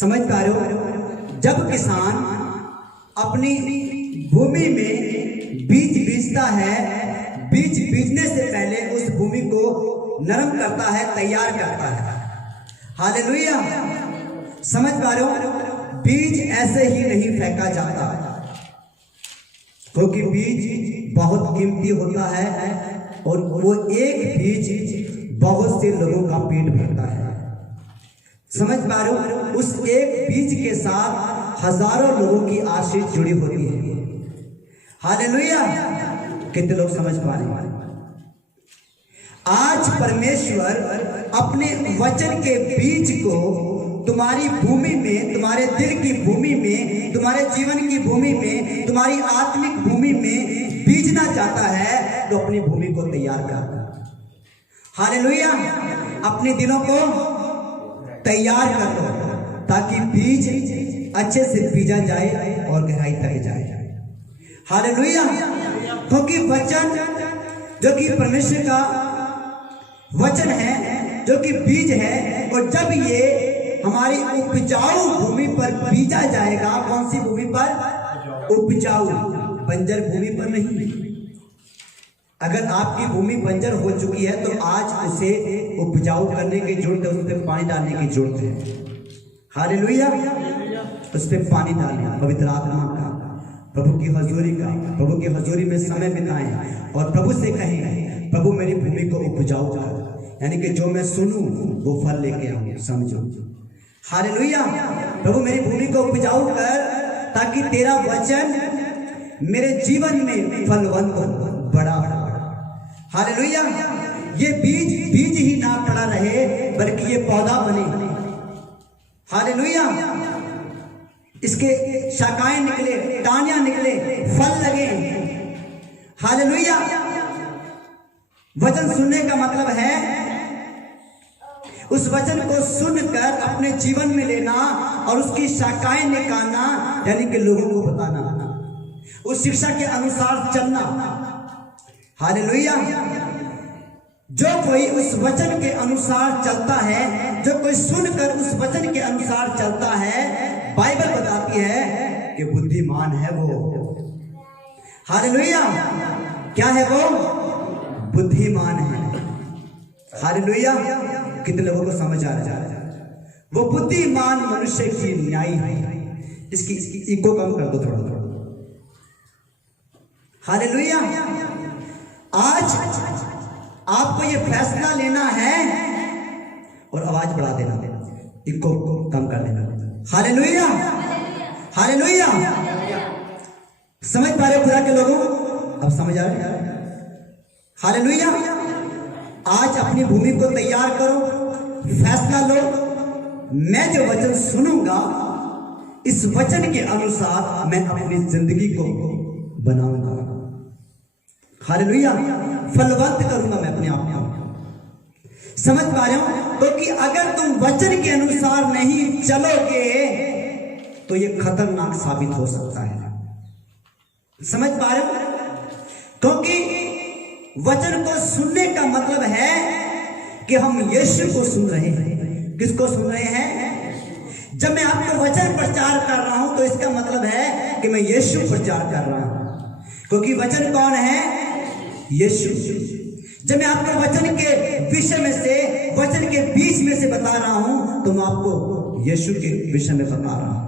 समझ पा रहे हो? जब किसान अपनी भूमि में बीज बीजता है, बीज बीजने से पहले उस भूमि को नरम करता है, तैयार करता है। हालेलुया। समझ पा रहे हो? बीज ऐसे ही नहीं फेंका जाता, क्योंकि बीज बहुत कीमती होता है और वो एक बीज बहुत से लोगों का पेट भरता है। समझ पा रहे हो? उस एक बीज के साथ हजारों लोगों की आशीष जुड़ी होती है। हालेलुया। कितने लोग समझ पा रहे हैं? आज परमेश्वर अपने वचन के बीज को तुम्हारी भूमि में, तुम्हारे दिल की भूमि में, तुम्हारे जीवन की भूमि में, तुम्हारी आत्मिक भूमि में बीजना चाहता है, तो अपनी भूमि को तैयार कर। हालेलुया। अपने दिलों को तैयार कर दो ताकि बीज अच्छे से बीजा जाए और गहराई तक जाए। हालेलुया। क्योंकि वचन जो कि परमेश्वर का वचन है, जो कि बीज है, और जब ये हमारी उपजाऊ भूमि पर बीजा जाएगा, कौन सी भूमि पर? उपजाऊ, बंजर भूमि पर नहीं। अगर आपकी भूमि बंजर हो चुकी है तो आज उसे उपजाऊ करने की जरूरत है, उस पर पानी डालने की जरूरत है। हालेलुया। उस पर पानी डालना, पवित्र आत्मा का, प्रभु की हजूरी का, प्रभु की हजूरी में समय बिताएं और प्रभु से कहें, प्रभु मेरी भूमि को उपजाऊ कर, यानी कि जो मैं सुनूं वो फल लेके आऊं। समझो? हालेलुया। प्रभु मेरी भूमि को उपजाऊ कर ताकि तेरा वचन मेरे जीवन में फलवंत हो, बड़ा हो। हालेलुया। ये बीज ही ना पड़ा रहे, बल्कि ये पौधा बने। हालेलुया। इसके शाखाएं निकले, टाहनियां निकले, फल लगे। हालेलुया। वचन सुनने का मतलब है उस वचन को सुनकर अपने जीवन में लेना और उसकी शाखाएं निकालना, यानी कि लोगों को बताना, उस शिक्षा के अनुसार चलना। हालेलुया। जो कोई उस वचन के अनुसार चलता है, जो कोई सुनकर उस वचन के अनुसार चलता है, बाइबल बताती है कि बुद्धिमान है वो। हालेलुया। क्या है वो? बुद्धिमान है। हालेलुया। कितने लोगों को समझ आ रहा है? वो बुद्धिमान मनुष्य की न्याय है। इसकी इको कम कर दो थोड़ा थोड़ा। हालेलुया। आज आपको ये फैसला लेना है और आवाज बढ़ा देना, इको कम कर देना। हालेलुया। हालेलुया। समझ पा रहे हो खुदा के लोगों? अब समझ आ रहा है? हालेलुया। आज अपनी भूमि को तैयार करो, फैसला लो, मैं जो वचन सुनूंगा इस वचन के अनुसार मैं अपनी जिंदगी को बनाऊंगा। हालेलुया। फलवंत करूंगा मैं अपने आप को। समझ पा रहे हो? क्योंकि अगर तुम वचन के अनुसार नहीं चलोगे तो ये खतरनाक साबित हो सकता है। समझ पा रहे हो? क्योंकि वचन को सुनने का मतलब है कि हम यीशु को सुन रहे हैं। किसको सुन रहे हैं? जब मैं आपको वचन प्रचार कर रहा हूं तो इसका मतलब है कि मैं यीशु प्रचार कर रहा हूं, क्योंकि वचन कौन है? यीशु। जब मैं आपको वचन के विषय में से, वचन के बीच में से बता रहा हूं तो मैं आपको यीशु के विषय में बता रहा हूं,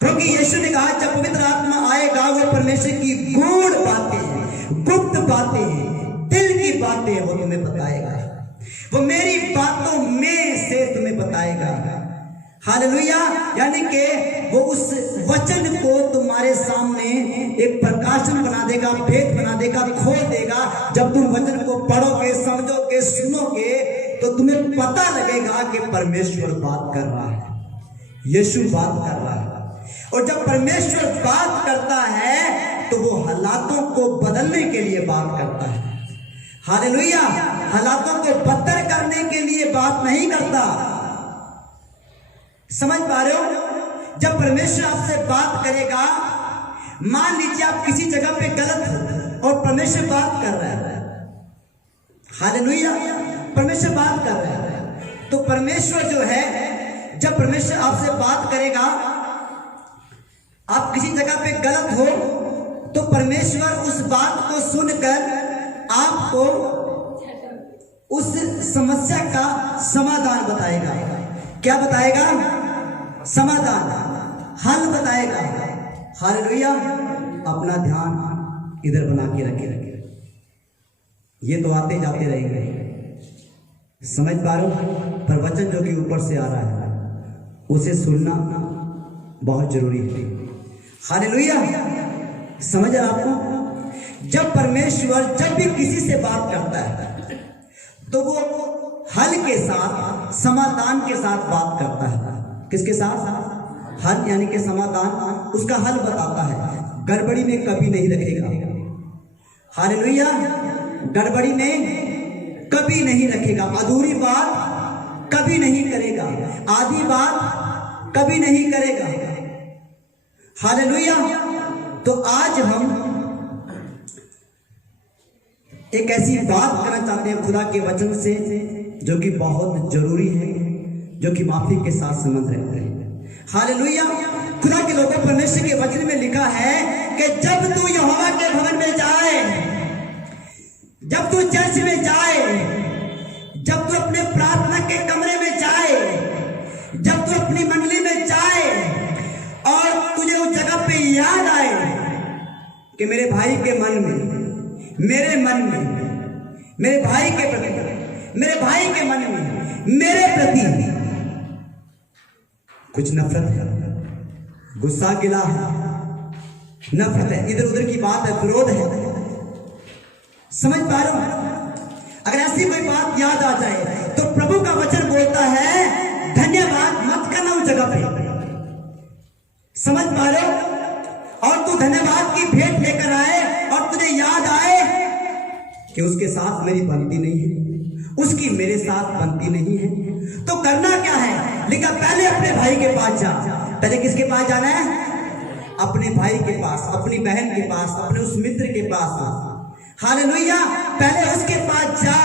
क्योंकि यीशु ने कहा जब पवित्र आत्मा आएगा वो परमेश्वर की गूढ़ बातें, गुप्त बातें, दिल की बातें वो तुम्हें बताएगा। वो मेरी बातों में से तुम्हें बताएगा। हालेलुया। यानी कि वो उस वचन को तुम्हारे सामने एक प्रकाशन बना देगा, भेद बना देगा, खोल देगा। जब तुम वचन को पढ़ोगे, समझोगे, सुनोगे तो तुम्हें पता लगेगा कि परमेश्वर बात कर रहा है, यीशु बात कर रहा है। और जब परमेश्वर बात करता है तो वो हालातों को बदलने के लिए बात करता है। हालेलुया। हालातों को बदतर करने के लिए बात नहीं करता। समझ पा रहे हो? जब परमेश्वर आपसे बात करेगा, मान लीजिए आप किसी जगह पे गलत हो और परमेश्वर बात कर रहा है। हालेलुया। परमेश्वर बात कर रहा है तो परमेश्वर जो है जब परमेश्वर आपसे बात करेगा, आप किसी जगह पे गलत हो तो परमेश्वर उस बात को सुनकर आपको उस समस्या का समाधान बताएगा। क्या बताएगा? समाधान, हल बताएगा। हालेलुया। अपना ध्यान इधर बना के रखे। ये तो आते जाते रहेंगे, समझ पा रहे हो? पर वचन जो कि ऊपर से आ रहा है उसे सुनना बहुत जरूरी है। हालेलुया। समझ रहा आपको? जब परमेश्वर जब भी किसी से बात करता है तो वो हल के साथ, समाधान के साथ बात करता है। किसके साथ? हल यानी कि समाधान, उसका हल बताता है। गड़बड़ी में कभी नहीं रखेगा। हालेलुया। गड़बड़ी में कभी नहीं रखेगा। अधूरी बात कभी नहीं करेगा। आधी बात कभी नहीं करेगा। हालेलुया। तो आज हम एक ऐसी बात करना चाहते हैं खुदा के वचन से जो कि बहुत जरूरी है, जो कि माफी के साथ संबंध रखते हैं। हालेलुया। खुदा के लोगों, परमेश्वर के वचन में लिखा है कि जब तू यहोवा के भवन में जाए, जब तू चर्च में जाए, जब तू अपने प्रार्थना के कमरे में जाए, जब तू अपनी मंडली में जाए और तुझे उस जगह पे याद आए कि मेरे भाई के मन में, मेरे मन में, मेरे भाई के प्रति, मेरे भाई के मन में मेरे प्रति कुछ नफरत है, गुस्सा गिला है, नफरत है, इधर उधर की बात है, विरोध है। समझ पा रहे हो? अगर ऐसी कोई बात याद आ जाए तो प्रभु का वचन बोलता है धन्यवाद मत करना उस जगह पे। समझ पा रहे हो? और तू धन्यवाद की भेंट लेकर आए और तुझे याद आए कि उसके साथ मेरी बनती नहीं है, उसकी मेरे साथ बनती नहीं है, तो करना क्या है? लिखा पहले अपने भाई के पास जा। पहले किसके पास जाना है? अपने भाई के पास, अपनी बहन के पास, अपने उस मित्र के पास। हालेलुया। पहले उसके पास जा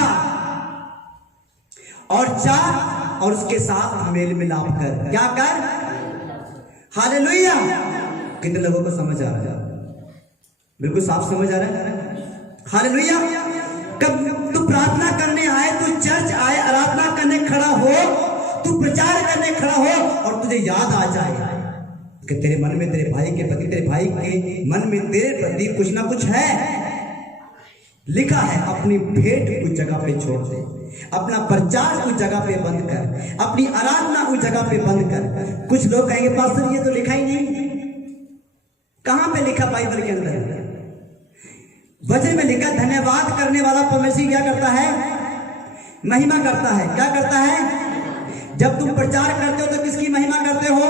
और उसके साथ मेल मिलाप कर। क्या कर? हालेलुया। कितने लोगों को समझ आ रहा है? बिल्कुल साफ समझ आ रहा है। हालेलुया। कब तू प्रार्थना करने आए, तू चर्च आए, आराधना करने खड़ा हो, तू प्रचार करने खड़ा हो और तुझे याद आ जाए कि तेरे मन में तेरे भाई के प्रति, तेरे भाई के मन में तेरे प्रति कुछ ना कुछ है। लिखा है अपनी भेंट उस जगह पे छोड़ दे, अपना प्रचार उस जगह पे बंद कर, अपनी आराधना उस जगह पे बंद कर। कुछ लोग कहेंगे पास्टर ये तो लिखा ही नहीं। कहां पे लिखा? बाइबल के अंदर वचन में लिखा धन्यवाद करने वाला परमेश्वर क्या करता है? महिमा करता है। क्या करता है? जब तुम प्रचार करते हो तो किसकी महिमा करते हो?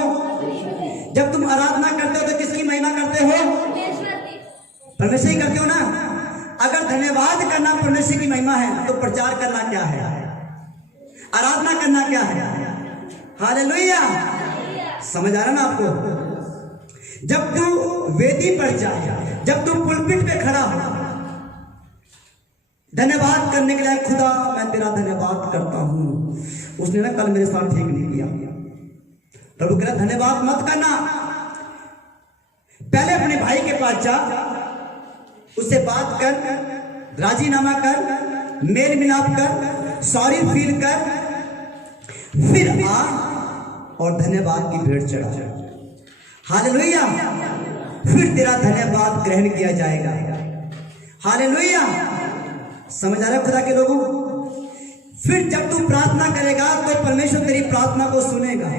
जब तुम आराधना करते हो तो किसकी महिमा करते हो? परमेश्वर ही करते हो ना। अगर धन्यवाद करना परमेश्वर की महिमा है तो प्रचार करना क्या है? आराधना करना क्या है? हालेलुया। समझ आ रहा ना आपको? जब तू वेदी पर जाए, जब तू पुलपिट पे खड़ा हो, धन्यवाद करने के लिए, खुदा मैं तेरा धन्यवाद करता हूं, उसने ना कल मेरे साथ ठीक नहीं किया। प्रभु कह रहा धन्यवाद मत करना। पहले अपने भाई के पास जा, उससे बात कर, राजीनामा कर, मेल मिलाप कर, सॉरी फील कर, फिर आ और धन्यवाद की भेंट चढ़ा। हालेलुया। फिर तेरा धन्यवाद ग्रहण किया जाएगा। हालेलुया। समझ आ रहा है खुदा के लोगों? फिर जब तू प्रार्थना करेगा तो परमेश्वर तेरी प्रार्थना को सुनेगा।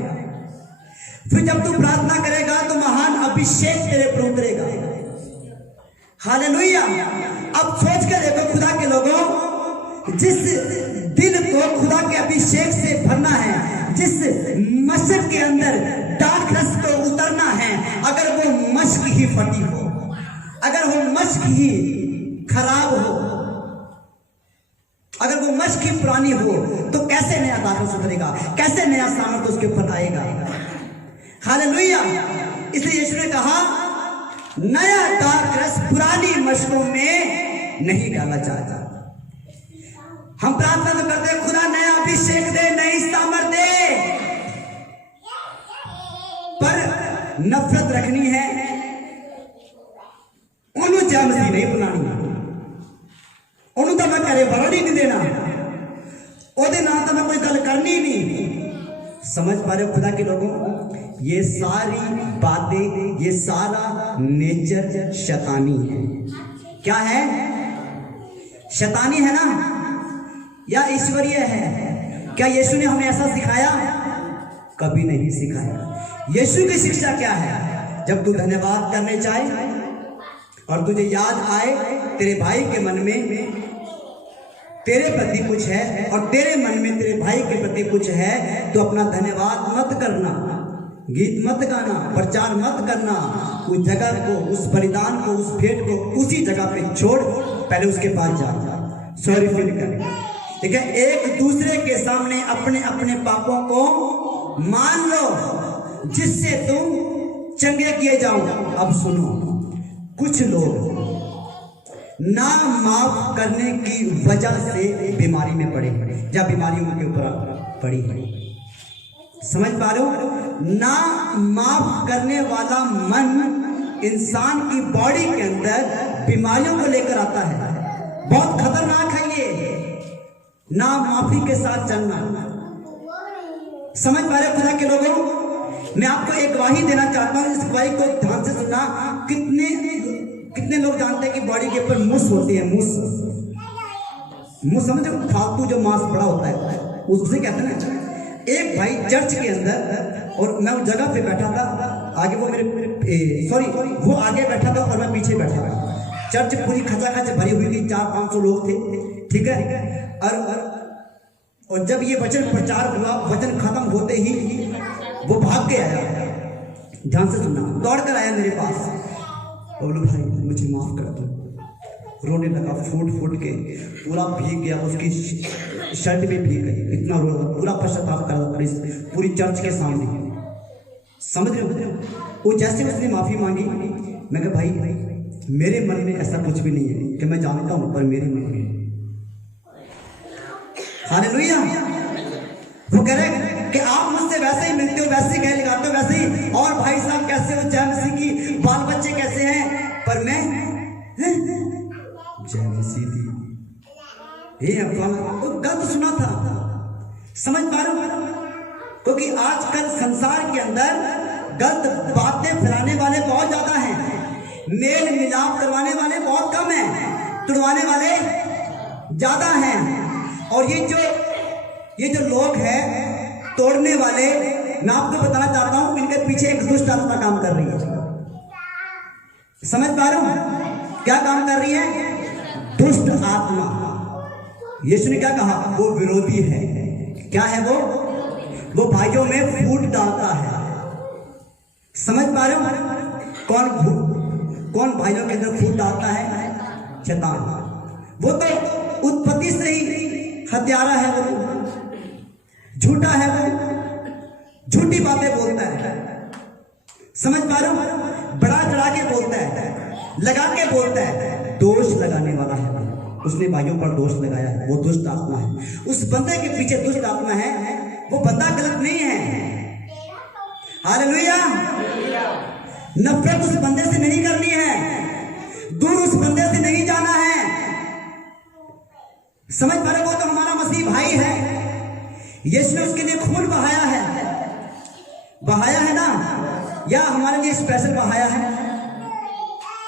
फिर जब तू प्रार्थना करेगा तो महान अभिषेक तेरे पर उतरेगा। हालेलुया। अब सोच कर देखो खुदा के लोगों, जिस दिल को खुदा के अभिषेक से भरना है, जिस मशक के अंदर डार्कनेस को उतरना है, अगर वो मशक ही फटी हो, अगर वो मशक ही खराब हो, अगर वो मशक ही पुरानी हो, तो कैसे नया दाखिल उतरेगा? कैसे नया सामर्थ उसके ऊपर आएगा? हालेलुया। इसलिए यीशु ने कहा नया दाखिल पुरानी मशकों में नहीं डाला जाता। हम प्रार्थना तो करते हैं खुदा नया अभिषेक दे, नई सामर्थ दे। नफरत रखनी है उन्होंने जय मसीह नहीं बुलानी, उन्होंने तो मैं करे वरण ही नहीं देना, ओदे नाल तो मैं कोई गल करनी ही नहीं। समझ पा रहे हो खुदा के लोगों, ये सारी बातें, ये सारा नेचर शैतानी है। क्या है? शैतानी है ना, या ईश्वरीय है? क्या यीशु ने हमें ऐसा सिखाया? कभी नहीं सिखाया। यीशु की शिक्षा क्या है? जब तू धन्यवाद करने चाहे और तुझे याद आए तेरे भाई के मन में तेरे प्रति कुछ है और तेरे मन में तेरे भाई के प्रति कुछ है, तो अपना धन्यवाद मत करना, गीत मत गाना, प्रचार मत करना, उस जगह को, उस बलिदान को, उस भेंट को उसी जगह पे छोड़, पहले उसके पास जा, सॉरी फील कर। ठीक है, एक दूसरे के सामने अपने अपने पापों को मान लो जिससे तुम चंगे किए जाओ। अब सुनो, कुछ लोग ना माफ करने की वजह से बीमारी में पड़े या बीमारी उनके ऊपर पड़ी है। समझ पा रहे हो? ना माफ करने वाला मन इंसान की बॉडी के अंदर बीमारियों को लेकर आता है। बहुत खतरनाक है ये, ना माफी के साथ चलना। समझ पा रहे हो खुदा के लोगों? मैं आपको एक गवाही देना चाहता हूं, इस गवाही को ध्यान से सुनना। कितने लोग जानते हैं कि बॉडी के ऊपर मुस होती है? मुस समझो, फालतू जो मांस बड़ा होता है उससे कहते हैं ना। एक भाई चर्च के अंदर, और मैं उस जगह पे बैठा था, आगे वो वो आगे बैठा था और मैं पीछे बैठा था। चर्च पूरी खचाखच भरी हुई थी, 400-500 लोग थे। ठीक है, और जब ये वचन प्रचार हुआ, वचन खत्म होते ही वो भाग के आया। ध्यान से सुनना, दौड़ कर आया मेरे पास, बोलो भाई मुझे माफ कर दो। रोने लगा, फूट के पूरा भीग गया, उसकी शर्ट भी भीग गई, इतना रो, पूरा पश्चाताप कर रहा पूरी चर्च के सामने। समझ रहे हो? वो जैसे उसने माफी मांगी, मैं कहा भाई मेरे मन में ऐसा कुछ भी नहीं है कि मैं जानता हूं, पर मेरे मन में। हालेलुया। वो कह रहे कि आप मुझसे वैसे ही मिलते हो, वैसे ही गले लगाते हो, वैसे ही, और भाई साहब कैसे हो, जय मसीह की, बाल बच्चे कैसे हैं, पर मैं जय मसीह दी, ये तो गलत सुना था। समझ पा रहे हो? क्योंकि आजकल संसार के अंदर गलत बातें फैलाने वाले बहुत ज्यादा हैं, मेल मिलाप करवाने वाले बहुत कम हैं, तुड़वाने वाले ज्यादा हैं। और ये जो लोग हैं तोड़ने वाले, मैं आपको बताना चाहता हूं, इनके पीछे एक दुष्ट आत्मा काम कर रही है। समझ पा रहे हो? क्या काम कर रही है? दुष्ट आत्मा। यीशु ने क्या कहा? वो विरोधी है। क्या है वो भाइयों में फूट डालता है। समझ पा रहे हो? कौन भाइयों के अंदर फूट डालता है? शैतान। वो तो उत्पत्ति से ही हत्यारा है, वो झूठा है, वो झूठी बातें बोलता है। समझ पा रहे हो? बड़ा चढ़ा के बोलता है, लगा के बोलता है, दोष लगाने वाला है। उसने भाइयों पर दोष लगाया है, वो दुष्ट आत्मा है। उस बंदे के पीछे दुष्ट आत्मा है, वो बंदा गलत नहीं है। हालेलुया। नफरत उस बंदे से नहीं करनी है, दूर उस बंदे से नहीं जाना है। समझ पा रहे? वो तो हमारा मसीह भाई है, यीशु ने उसके लिए खून बहाया है ना, या हमारे लिए स्पेशल बहाया है।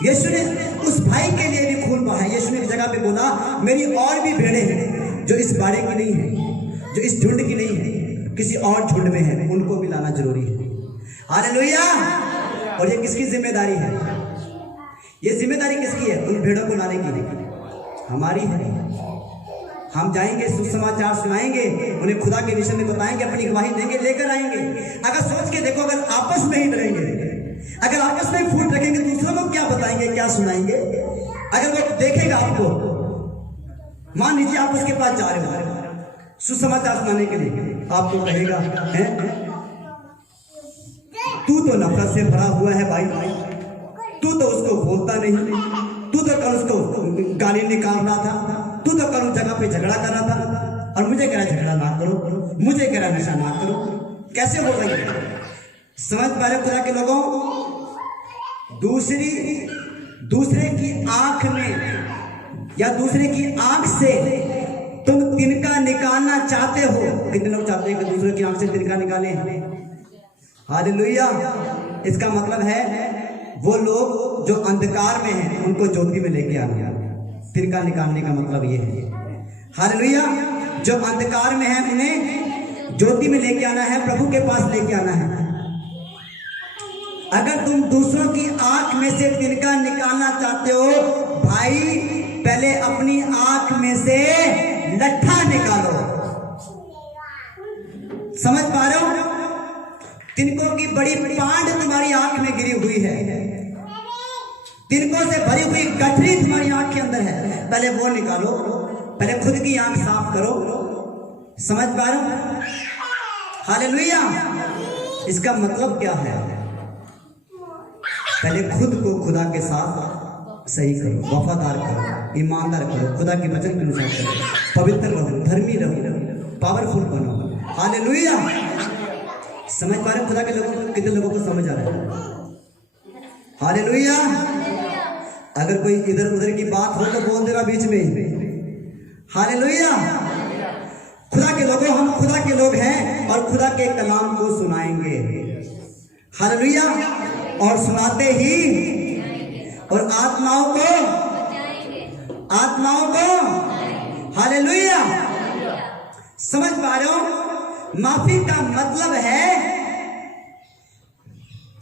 यीशु ने उस भाई के लिए भी खून बहाया। यीशु ने एक जगह पे बोला, मेरी और भी भेड़ें हैं जो इस बाड़े की नहीं है, जो इस झुंड की नहीं है, किसी और झुंड में है, उनको भी लाना जरूरी है। हालेलुया। और ये किसकी जिम्मेदारी है? ये जिम्मेदारी किसकी है? उन भेड़ों को लाने की हमारी है। हम जाएंगे, सुसमाचार सुनाएंगे, उन्हें खुदा के विषय में बताएंगे, अपनी गवाही देंगे, लेकर आएंगे। अगर सोच के देखो, अगर आपस में ही लड़ेंगे, अगर आपस में फूट रखेंगे, दूसरों को क्या बताएंगे, क्या सुनाएंगे? अगर वो देखेगा आपको, मान लीजिए आप उसके पास जा रहे हो सुसमाचार सुनाने के लिए, आपको कहेगा तू तो नफरत से भरा हुआ है भाई, तू तो उसको बोलता नहीं, तू तो कल उसको गाली निकाल रहा था, तू तो कल उस जगह पे झगड़ा कर रहा था, और मुझे कह रहा झगड़ा ना करो, मुझे कह रहा नशा ना करो। कैसे बोल रही है? समझ पा रहे हो खुदा के लोगों? दूसरे की आंख में या दूसरे की आंख से तुम तिनका निकालना चाहते हो। कितने लोग चाहते हैं कि दूसरे की आंख से तिनका निकालें? हालेलुया। इसका मतलब है वो लोग जो अंधकार में हैं उनको ज्योति में लेके आना। तिनका निकालने का मतलब ये है। हालेलुया। जो अंधकार में है उन्हें ज्योति में लेके आना है, प्रभु के पास लेके आना है। अगर तुम दूसरों की आंख में से तिनका निकालना चाहते हो भाई, पहले अपनी आंख में से लट्ठा निकालो। समझ पा रहे हो? तिनकों की बड़ी पांड तुम्हारी आंख में गिरी हुई है, तिनकों से भरी हुई गठरी तुम्हारी आंख के अंदर है। पहले वो निकालो, पहले खुद की आंख साफ करो। समझ पा रहे हो? हालेलुया। इसका मतलब क्या है? पहले खुद को खुदा के साथ सही करो, वफादार करो, ईमानदार करो, खुदा के वचन के अनुसार करो, पवित्र रहो, धर्मी रहो, पावरफुल बनो। हालेलुया। समझ पा रहे हो खुदा के लोगों? कितने लोगों को समझ आ रहा है? हालेलुया। अगर कोई इधर उधर की बात हो तो बोल देना बीच में। हालेलुया। खुदा के लोगों, हम खुदा के लोग हैं और खुदा के कलाम को सुनाएंगे। हालेलुया। और सुनाते ही और आत्माओं को हालेलुया। समझ पा रहे हो? माफी का मतलब है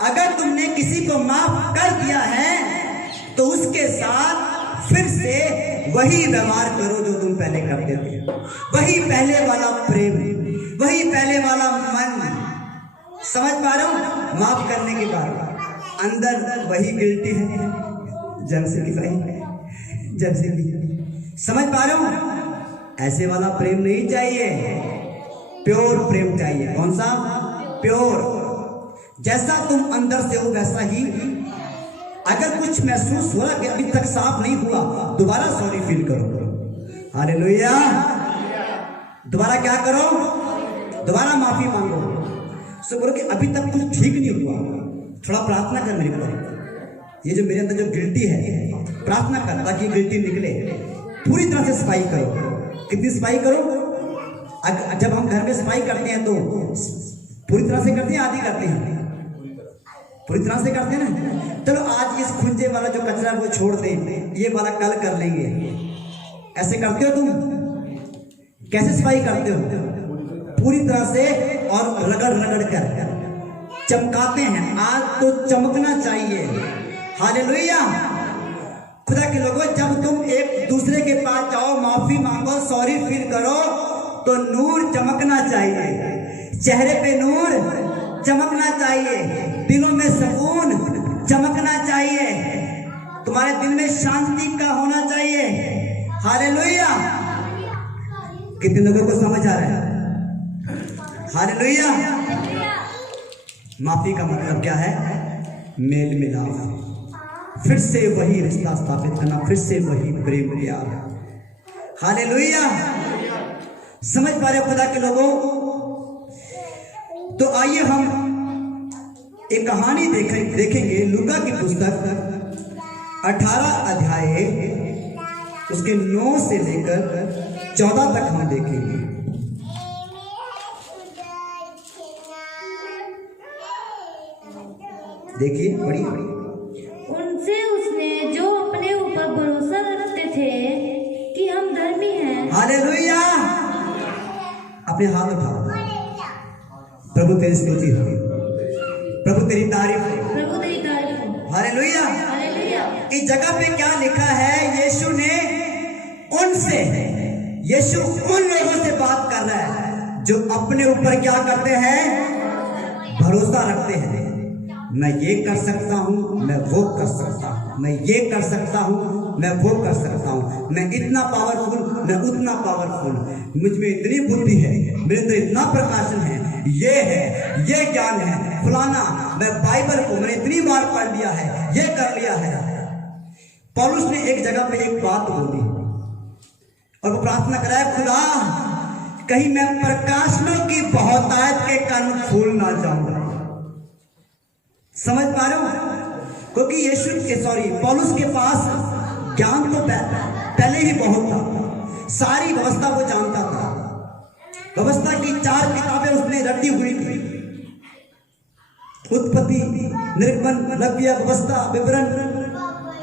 अगर तुमने किसी को माफ कर दिया है तो उसके साथ फिर से वही व्यवहार करो जो तुम पहले करते थे। वही पहले वाला प्रेम, वही पहले वाला मन। समझ पा रहे हो? माफ करने के बाद अंदर वही गिल्टी है, जमसे की। समझ पा रहे हो? ऐसे वाला प्रेम नहीं चाहिए, प्योर प्रेम चाहिए। कौन सा? प्योर। जैसा तुम अंदर से हो वैसा ही। अगर कुछ महसूस हो रहा कि अभी तक साफ नहीं हुआ, दोबारा सॉरी फील करो। हालेलुया। दोबारा क्या करो? दोबारा माफी मांगो। सो बोलो कि अभी तक कुछ ठीक नहीं हुआ, थोड़ा प्रार्थना कर मेरे को। ये जो मेरे अंदर जो गिल्टी है, प्रार्थना कर ताकि गिल्टी निकले। पूरी तरह से सफाई करो। कितनी सफाई करो? जब हम घर में सफाई करते हैं तो पूरी तरह से करते हैं, आधी करते हैं? पूरी तरह से करते हैं ना। चलो आज इस खुंजे वाला जो कचरा वो छोड़ दें, ये वाला कल कर लेंगे। ऐसे करते हो तुम? कैसे सफाई करते हो? पूरी तरह से और रगड़ रगड़ कर चमकाते हैं। आज तो चमकना चाहिए। हालेलुया। खुदा के लोगों, जब तुम एक दूसरे के पास जाओ, माफी मांगो, सॉरी फील करो, तो नूर चमकना चाहिए। चेहरे पे नूर चमकना चाहिए, दिलों में सुकून चमकना चाहिए, तुम्हारे दिल में शांति का होना चाहिए। हालेलुया। कितने लोगों को समझ आ रहा है? हालेलुया। माफी का मतलब क्या है? मेल मिलाप, फिर से वही रिश्ता स्थापित करना, फिर से वही प्रेम प्यार। हालेलुया। समझ पा रहे खुदा के लोगों? तो आइए हम एक कहानी देखेंगे। लूका की पुस्तक 18 अध्याय उसके 9 से लेकर 14 तक हम देखेंगे। देखिए, बड़ी उनसे उसने जो अपने ऊपर भरोसा रखते थे कि हम धर्मी हैं। हालेलुया। अपने हाथ उठाओ। प्रभु तेरी स्तुति हो, प्रभु तेरी तारीफ हो, प्रभु तेरी तारीफ हो। हालेलुया। हालेलुया। इस जगह पे क्या लिखा है? यीशु ने उनसे, यीशु उन लोगों से बात कर रहा है जो अपने ऊपर क्या करते हैं? भरोसा रखते हैं। मैं ये कर सकता हूँ, मैं वो कर सकता हूँ, मैं ये कर सकता हूँ, मैं वो कर सकता हूँ, मैं इतना पावरफुल, मैं उतना पावरफुल, मुझ में इतनी बुद्धि है, मेरे अंदर इतना प्रकाशन है, ये है, ये ज्ञान है, फलाना, मैं बाइबल को मैंने इतनी बार पढ़ लिया है, ये कर लिया है। पौलुस ने एक जगह पे एक बात बोली और वो प्रार्थना कराया, खुदा कहीं मैं प्रकाशनों की बहुतायत के कारण फूल ना जाऊं। समझ पा रहे हो? क्योंकि पौलुस के पास ज्ञान तो पहले ही बहुत था, सारी व्यवस्था को जानता था। व्यवस्था की 4 किताबें उसने रटी हुई थी, उत्पत्ति, निर्गमन, लेविय, व्यवस्था, विवरण।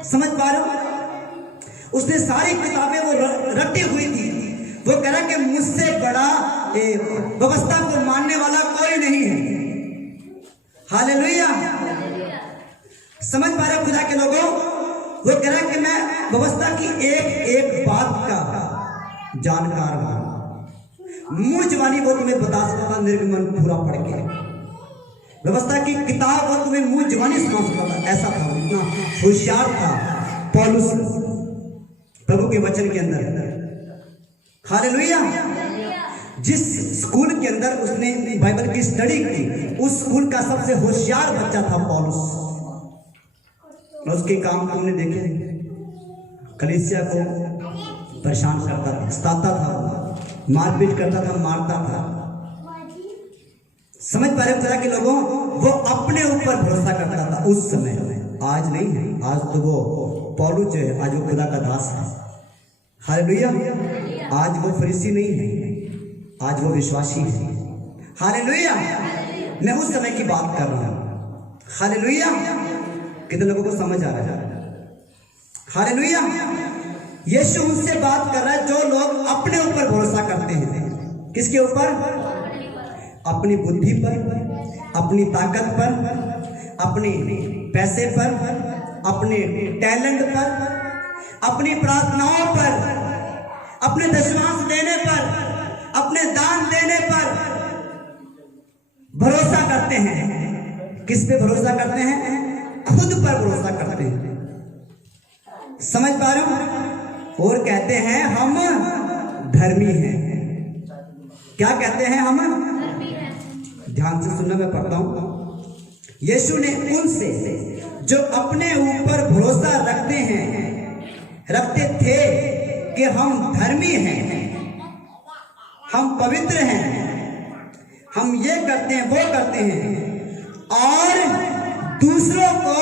समझ पा रहे हो? उसने सारी किताबें वो रटी हुई थी। वो कह रहा कि मुझसे बड़ा व्यवस्था को मानने वाला कोई नहीं है। हालेलुया। समझ पा रहे हो खुदा के लोगों? वो कह रहा कि मैं व्यवस्था की एक एक बात का जानकार हूं। मुंह जवानी वो तुम्हें बता सकता था, निर्गमन पूरा पढ़ के। व्यवस्था की किताब वो तुम्हें मुंह जवानी सुना सकता था, ऐसा था, इतना होशियार था पौलुस प्रभु के वचन के अंदर। हालेलुया। जिस स्कूल के अंदर उसने बाइबल की स्टडी की, उस स्कूल का सबसे होशियार बच्चा था पौलुस। और उसके काम तुमने देखे, कलीसिया को परेशान करता था, सताता था, मारपीट करता था, मारता था। समझ पा रहे खुदा के लोगों? वो अपने ऊपर भरोसा करता था उस समय। आज नहीं है, आज तो वो पौलुस जो है, आज वो खुदा का दास है। हालेलुया। आज वो फरीसी नहीं है, आज वो विश्वासी है। हालेलुया। मैं उस समय की बात कर रहा हूं। हालेलुया। कितने लोगों को समझ आ रहा है? हालेलुया। यीशु उनसे बात कर रहा है जो लोग अपने ऊपर भरोसा करते हैं। किसके ऊपर? अपनी बुद्धि पर, अपनी ताकत पर, अपने पैसे पर, अपने टैलेंट पर, अपनी प्रार्थनाओं पर, अपने दशमांश देने पर, अपने दान देने पर भरोसा करते हैं। किस पे भरोसा करते हैं? खुद पर भरोसा करते हैं। समझ पा रहे हो? और कहते हैं हम धर्मी हैं। क्या कहते हैं? हम ध्यान से सुनना, मैं पढ़ता हूं। यीशु ने उनसे जो अपने ऊपर भरोसा रखते थे कि हम धर्मी हैं, हम पवित्र हैं, हम ये करते हैं, वो करते हैं, और दूसरों को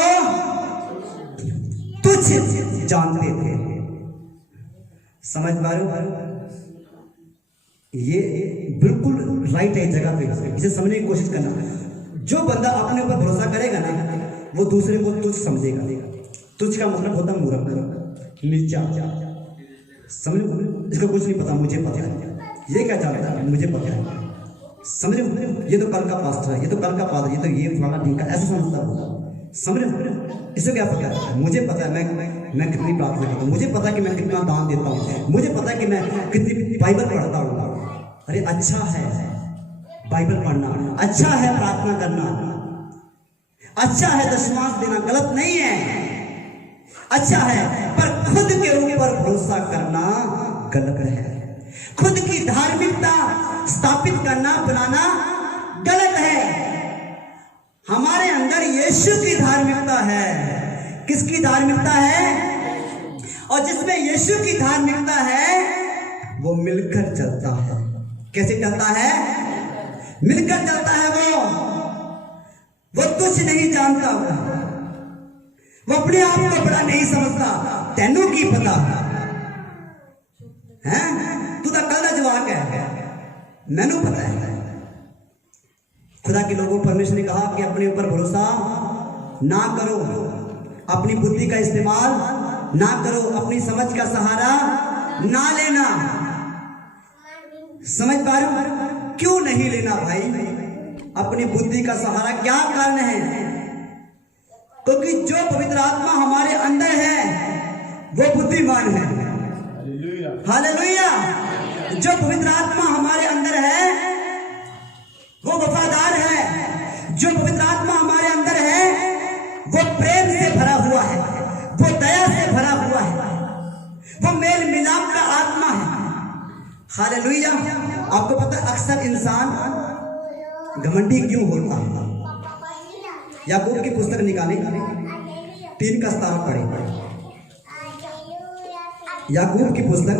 तुच्छ जानते थे। समझ पा रहे हो? ये बिल्कुल राइट है जगह पे, इसे समझने की कोशिश करना। जो बंदा अपने ऊपर भरोसा करेगा ना, वो दूसरे को तुच्छ समझेगा। तुच्छ का मतलब होता मूर्ख, नीचा। समझ, इसका कुछ नहीं पता, मुझे पता है। ये क्या जानता है? मुझे पता है। समझ, ये तो कल का पास्टर है, ये तो कल का पादरी, ये तो ये फलाना ढींका, ऐसा समझता होगा। समझ, इसे क्या पता है? मुझे पता है मैं कितनी प्रार्थना करता हूँ, मुझे पता है कि मैं कितना दान देता हूँ, मुझे पता है कि मैं कितनी बाइबल पढ़ता हूँ। अरे अच्छा है बाइबल पढ़ना, अच्छा है प्रार्थना करना, अच्छा है दशमांश देना, गलत नहीं है, अच्छा है। पर खुद के ऊपर भरोसा करना गलत है। खुद की धार्मिकता स्थापित करना, बनाना गलत है। हमारे अंदर यीशु की धार्मिकता है। किसकी धार्मिकता है? और जिसमें यीशु की धार्मिकता है वो मिलकर चलता है। कैसे चलता है? मिलकर चलता है। वो तुच्छ नहीं जानता, वो अपने आप को बड़ा नहीं समझता। तेनू की पता है? तू तो कल का जवाब है, मैनू पता है। खुदा के लोगों, परमेश्वर ने कहा कि अपने ऊपर भरोसा ना करो, अपनी बुद्धि का इस्तेमाल ना करो, अपनी समझ का सहारा ना लेना। समझ पा रहे हो? क्यों नहीं लेना भाई? अपनी बुद्धि का सहारा क्या कारण है? क्योंकि जो पवित्र आत्मा हमारे अंदर है वो बुद्धिमान है। हालेलुया। जो पवित्र आत्मा हमारे अंदर है वो वफादार है। जो पवित्र आत्मा हमारे अंदर है वो प्रेम से भरा हुआ है, वो दया से भरा हुआ है, वो मेल मिलाप का आत्मा है। हालेलुया। आपको पता है अक्सर इंसान घमंडी क्यों होता है? याकूब की पुस्तक निकालें, 3 का 17 पढ़े। याकूब की पुस्तक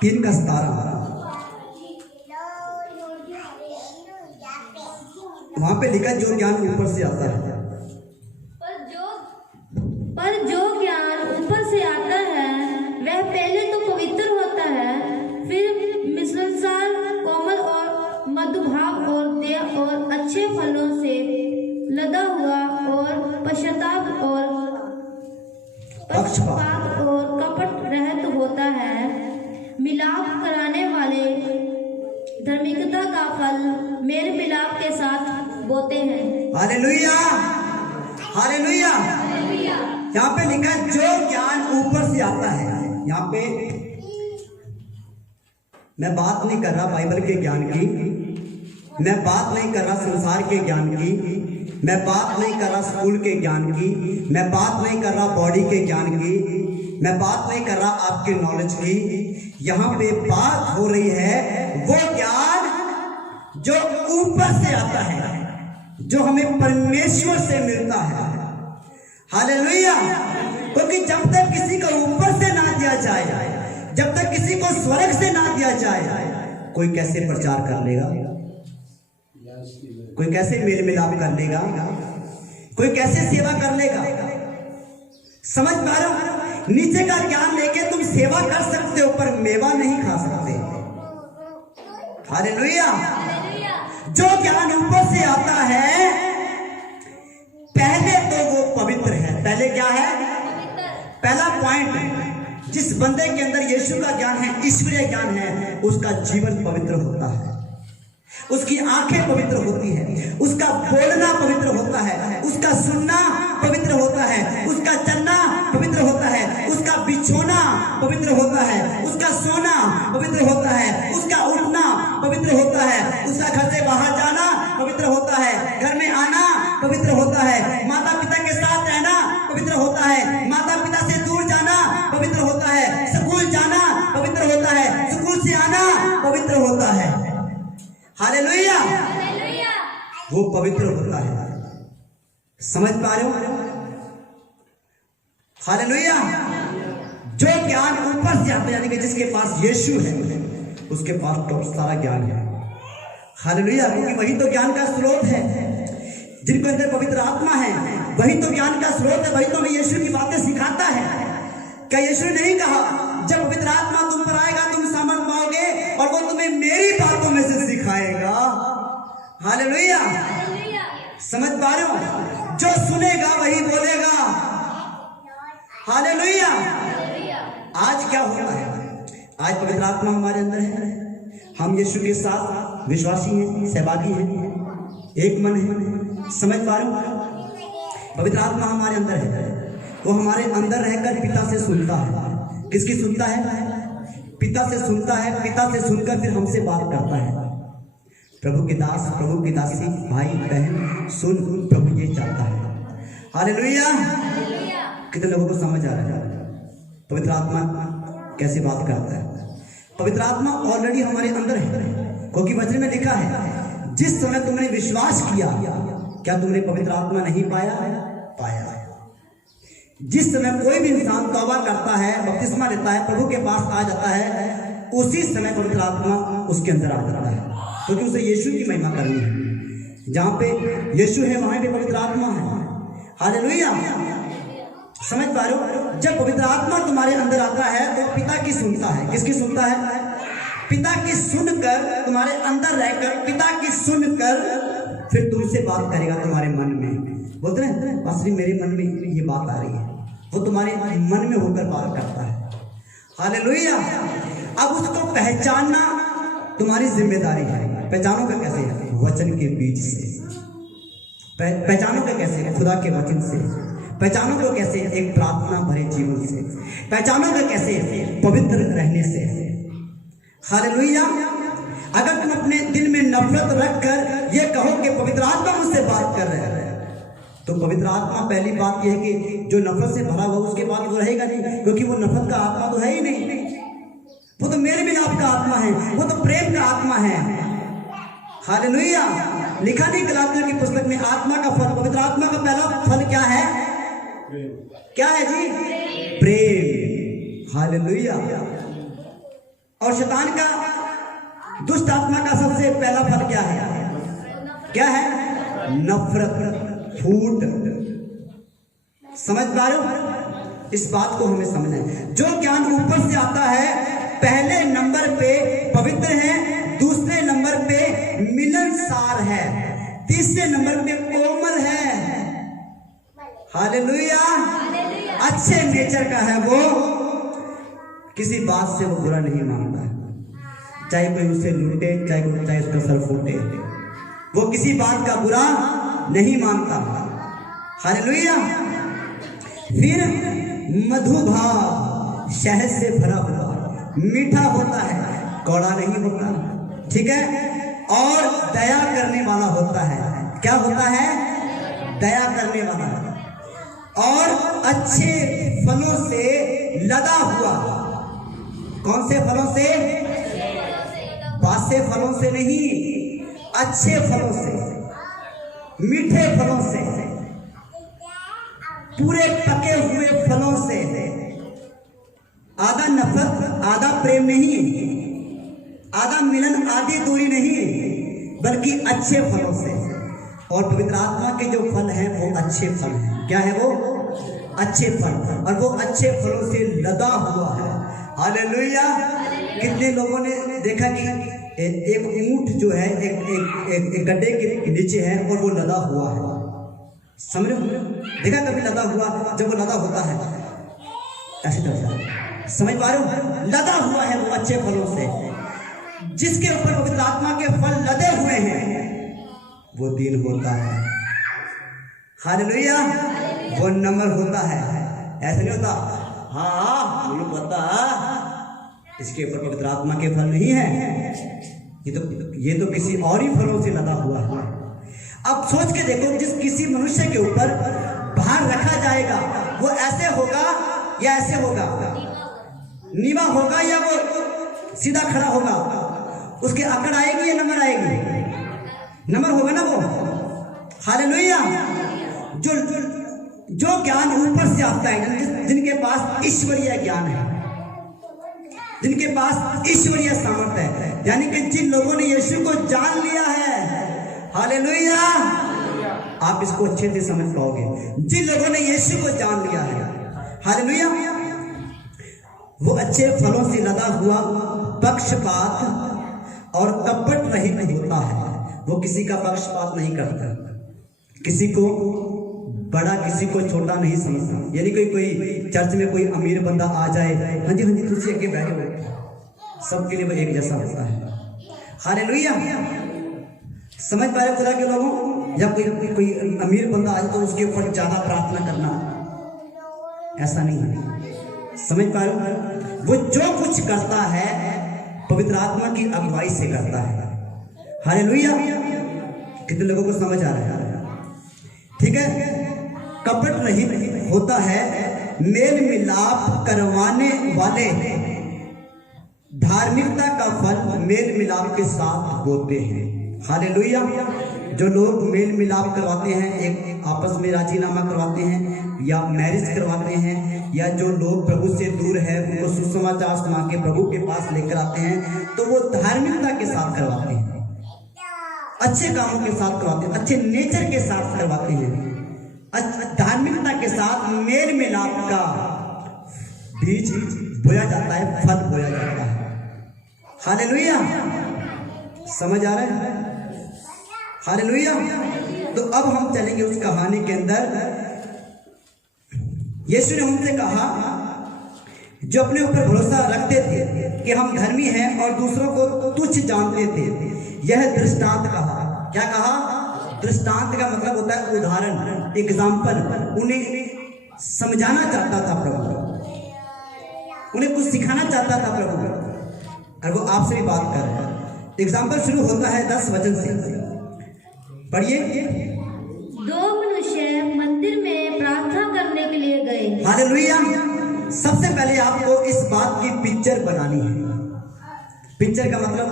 3 का 17, वहां पे लिखा जो ज्ञान ऊपर से आता है अच्छे फलों से लदा हुआ और पश्चाताप और पक्षपात और कपट रहित होता है। मिलाप कराने वाले धार्मिकता का फल मेल मिलाप के साथ बोते हैं। Hallelujah, hallelujah. यहाँ पे लिखा है जो ज्ञान ऊपर से आता है। यहाँ पे मैं बात नहीं कर रहा बाइबल के ज्ञान की, मैं बात नहीं कर रहा संसार के ज्ञान की, मैं बात नहीं कर रहा स्कूल के ज्ञान की, मैं बात नहीं कर रहा बॉडी के ज्ञान की, मैं बात नहीं कर रहा आपके नॉलेज की। यहाँ पे बात हो रही है वो ज्ञान जो ऊपर से आता है, जो हमें परमेश्वर से मिलता है। हालेलुया। क्योंकि जब तक किसी को ऊपर से ना दिया जाए, जब तक किसी को स्वर्ग से ना दिया जाए, कोई कैसे प्रचार कर लेगा, कोई कैसे मेल मिलाप कर लेगा, कोई कैसे सेवा कर लेगा। समझ पा रहे हो? नीचे का ज्ञान लेके तुम सेवा कर सकते हो पर मेवा नहीं खा सकते। हालेलुया। जो ज्ञान ऊपर से आता है पहले तो वो पवित्र है। पहले क्या है? पहला पॉइंट, जिस बंदे के अंदर यीशु का ज्ञान है, ईश्वरीय ज्ञान है, उसका जीवन पवित्र होता है, उसकी आंखें पवित्र होती है, उसका बोलना पवित्र होता है, उसका सुनना पवित्र होता है, उसका चलना पवित्र होता है, उसका बिछोना पवित्र होता है, उसका सोना पवित्र होता है, उसका उठना पवित्र होता है, उसका घर से बाहर जाना पवित्र होता है, घर में आना पवित्र होता है, माता पिता के साथ रहना पवित्र होता है, माता पिता से दूर जाना पवित्र होता है, स्कूल जाना पवित्र होता है, स्कूल से आना पवित्र होता है। हालेलुया। वो पवित्र होता है। समझ पा रहे हो? हालेलुया। जो ज्ञान ऊपर से आता है, यानी कि जिसके पास यीशु है उसके पास तो सारा ज्ञान है। हालेलुया। क्योंकि वही तो ज्ञान का स्रोत है। जिनको अंदर पवित्र आत्मा है वही तो ज्ञान का स्रोत है, वही तो हमें यीशु की बातें सिखाता है। क्या यीशु ने नहीं कहा जब पवित्र आत्मा तुम पर आएगा तुम समझ पाओगे और वो तुम्हें मेरी बातों में से सिखाएगा। हालेलुया। समझ पा रहे हो? जो सुनेगा वही बोलेगा। हालेलुया। आज क्या होता है? आज पवित्र आत्मा हमारे अंदर है, हम यीशु के साथ विश्वासी हैं, सहभागी हैं, एक मन है। समझ पा रहे हो? पवित्र आत्मा हमारे अंदर है, वो हमारे अंदर रहकर पिता से सुनता है। किसकी सुनता है? पिता से सुनता है। पिता से सुनकर फिर हमसे बात करता है। प्रभु के दास, प्रभु की दासी, भाई बहन सुन, प्रभु ये चाहता है। हालेलुया। कितने लोगों को समझ आ रहा है पवित्र आत्मा कैसे बात करता है? पवित्र आत्मा ऑलरेडी हमारे अंदर है, क्योंकि वचन में लिखा है जिस समय तुमने विश्वास किया क्या तुमने पवित्र आत्मा नहीं पाया? पाया। जिस समय कोई भी इंसान तौबा करता है, बपतिस्मा लेता है, प्रभु के पास आ जाता है, उसी समय पवित्र आत्मा उसके अंदर आ जाता है, क्योंकि उसे यीशु की महिमा करनी है। जहां पे यीशु है वहां पे पवित्र आत्मा है। हालेलुया। समझ पा रहे हो? जब पवित्र आत्मा तुम्हारे अंदर आता है तो पिता की सुनता है। किसकी सुनता है? पिता की सुनकर, तुम्हारे अंदर रहकर पिता की सुनकर फिर तुमसे बात करेगा तुम्हारे मन में। बोलते हैं पास्टर मेरे मन में ये बात आ रही है, वो तुम्हारे मन में होकर बात करता है। हालेलुया। अब उसको पहचानना तुम्हारी जिम्मेदारी है। पहचानोगे कैसे? वचन के बीच से। पहचानोगे कैसे? खुदा के वचन से। पहचानोगे कैसे? एक प्रार्थना भरे जीवन से। पहचानोगे कैसे? पवित्र रहने से। हालेलुया। अगर तुम अपने दिल में नफरत रखकर ये कहो कि पवित्र आत्मा मुझसे बात कर रहे हैं, तो पवित्र आत्मा पहली बात यह है कि जो नफरत से भरा हुआ उसके बाद वो रहेगा नहीं, क्योंकि वो नफरत का आत्मा तो है ही नहीं। वो तो मेल मिलाप का आत्मा है, वो तो प्रेम का आत्मा है। हालेलुया। लिखा नहीं गलातियों की पुस्तक में आत्मा का फल, पवित्र आत्मा का पहला फल क्या है? क्या है जी? प्रेम। हालेलुया। और शैतान का, दुष्ट आत्मा का सबसे पहला फल क्या है? क्या है? नफरत, फूट। समझ पा रहे हो? इस बात को हमें समझना है। जो ज्ञान ऊपर से आता है पहले नंबर पे पवित्र है, दूसरे नंबर पे मिलनसार है, तीसरे तीसरे नंबर पे कोमल है, हालेलुया, अच्छे नेचर का है वो, किसी बात से वो बुरा नहीं मानता, चाहे कोई उसे लूटे, चाहे उसका सर फूटे, वो किसी बात का बुरा नहीं मानता, हालेलुया। फिर मधुभाव, शहद से भरा हुआ, मीठा होता है, कौड़ा नहीं होता, ठीक है। और दया करने वाला होता है, क्या होता है? दया करने वाला, और अच्छे फलों से लदा हुआ। कौन से फलों से? बासे फलों से नहीं, अच्छे फलों से, मीठे फलों से, पूरे पके हुए फलों से। आधा नफरत आधा प्रेम नहीं, आधा मिलन आधी दूरी नहीं, बल्कि अच्छे फलों से। और पवित्र आत्मा के जो फल हैं वो अच्छे फल हैं। क्या है वो? अच्छे फल, और वो अच्छे फलों से लदा हुआ है, हालेलुया। कितने लोगों ने देखा कि एक ऊंट जो है एक गड्ढे के नीचे है और वो लदा हुआ है, समझ रहे हो? देखा कभी लदा हुआ? जब वो लदा होता है ऐसी तरह, समझ पा रहे हो? लदा हुआ है वो अच्छे फलों से। जिसके ऊपर पवित्र आत्मा के फल लदे हुए हैं वो दीन होता है, हालेलुया, वो नम्र होता है। ऐसा नहीं होता हाँ मुझे पता इसके ऊपर पवित्र आत्मा के फल नहीं है, ये तो किसी और ही फलों से लदा हुआ है। अब सोच के देखो, जिस किसी मनुष्य के ऊपर भार रखा जाएगा वो ऐसे होगा या ऐसे होगा? नीवा होगा या वो सीधा खड़ा होगा? उसके अकड़ आएगी या नंबर आएगी? नंबर होगा ना वो, हालेलुया। जो ज्ञान ऊपर से आता है, जिनके पास ईश्वरीय ज्ञान है, जिनके पास ईश्वरीय सामर्थ्य है, यानी कि जिन लोगों ने यीशु को जान लिया है, हालेलुया, आप इसको अच्छे से समझ पाओगे। जिन लोगों ने यीशु को जान लिया है, हालेलुया, वो अच्छे फलों से लदा हुआ, पक्षपात और कपट रहित होता है। वो किसी का पक्षपात नहीं करता, किसी को बड़ा किसी को छोटा नहीं समझता। यानी कोई चर्च में कोई अमीर बंदा आ जाए, हाँ जी तुझे आगे बैठो, सबके लिए वो एक जैसा होता है, हालेलुया। समझ पा रहे खुदा के लोगों? जब कोई अमीर बंदा आए तो उसके ऊपर ज्यादा प्रार्थना करना, ऐसा नहीं है। समझ पा रहे? वो जो कुछ करता है पवित्र आत्मा की अगुवाई से करता है, हालेलुया। कितने लोगों को समझ आ रहा है? ठीक है। कपट रहित होता है, मेल मिलाप करवाने वाले धार्मिकता का फल मेल मिलाप के साथ बोते हैं, हालेलुया। जो लोग मेल मिलाप करवाते हैं, एक आपस में राजीनामा करवाते हैं या मैरिज करवाते हैं, या जो लोग प्रभु से दूर है उनको सुसमाचार सुना के प्रभु के पास लेकर आते हैं, तो वो धार्मिकता के साथ करवाते हैं, अच्छे कामों के साथ करवाते हैं, अच्छे नेचर के साथ करवाते हैं। धार्मिकता के साथ मेल मिलाप का बीज बोया जाता है, फल बोया जाता है, हालेलुया। समझ आ रहा है? हालेलुया। तो अब हम चलेंगे उस कहानी के अंदर। यीशु ने उनसे कहा जो अपने ऊपर भरोसा रखते थे कि हम धर्मी हैं और दूसरों को तुच्छ जानते थे, यह दृष्टांत कहा। क्या कहा? दृष्टांत का मतलब होता है उदाहरण, एग्जाम्पल। उन्हें समझाना चाहता था प्रभु, उन्हें कुछ सिखाना चाहता था प्रभु, और वो आपसे भी बात कर रहे हैं। एग्जाम्पल शुरू होता है 10 वचन से, पढ़िए। 2 मनुष्य मंदिर में प्रार्थना करने के लिए गए, हालेलुया। सबसे पहले आपको इस बात की पिक्चर बनानी है। पिक्चर का मतलब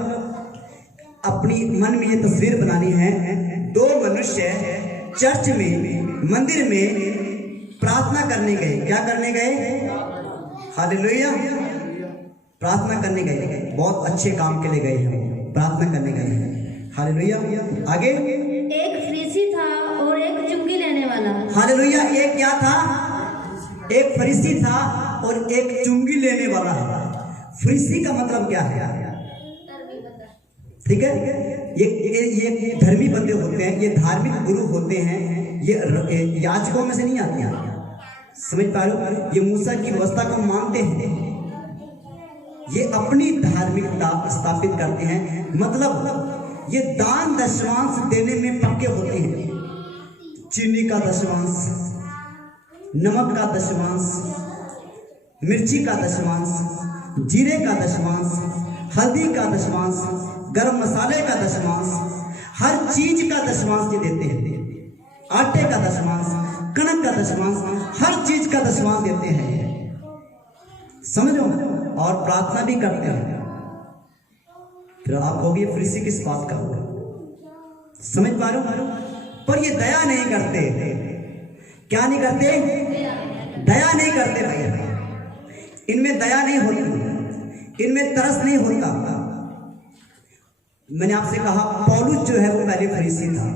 अपनी मन में ये तस्वीर बनानी है। 2 मनुष्य चर्च में, मंदिर में प्रार्थना करने गए। क्या करने गए? हालेलुया, प्रार्थना करने गए। बहुत अच्छे काम के लिए गए हैं, प्रार्थना करने गए हैं, हालेलुया। आगे, एक फरीसी था और एक चुंगी लेने वाला। हालेलुया। एक क्या था? एक फरीसी था और एक चुंगी लेने वाला है। फरीसी का मतलब क्या है? ठीक है, ये धर्मी बंदे होते हैं, ये धार्मिक गुरु होते हैं, ये याजकों में से नहीं आते हैं। समझ पा रहे हो? ये मूसा की व्यवस्था को मानते हैं, ये अपनी धार्मिकता स्थापित करते हैं। मतलब ये दान दशमांश देने में पक्के होते हैं। चीनी का दशमांश, नमक का दशमांश, मिर्ची का दशमांश, जीरे का दशमांश, हल्दी का दशमांश, गरम मसाले का दशमांश, हर चीज का दशमांश ये देते हैं। आटे का दशमांश, कनक का दशमांश, हर चीज का दशमांश देते हैं। समझो? और प्रार्थना भी करते हैं। फिर आप कहोगे फरीसी किस बात का होगा? समझ पा रहे हो? पर ये दया नहीं करते। क्या नहीं करते? दया नहीं करते भैया। इनमें दया नहीं होती, इनमें तरस नहीं होता। मैंने आपसे कहा पौलुस जो है वो पहले फरीसी था।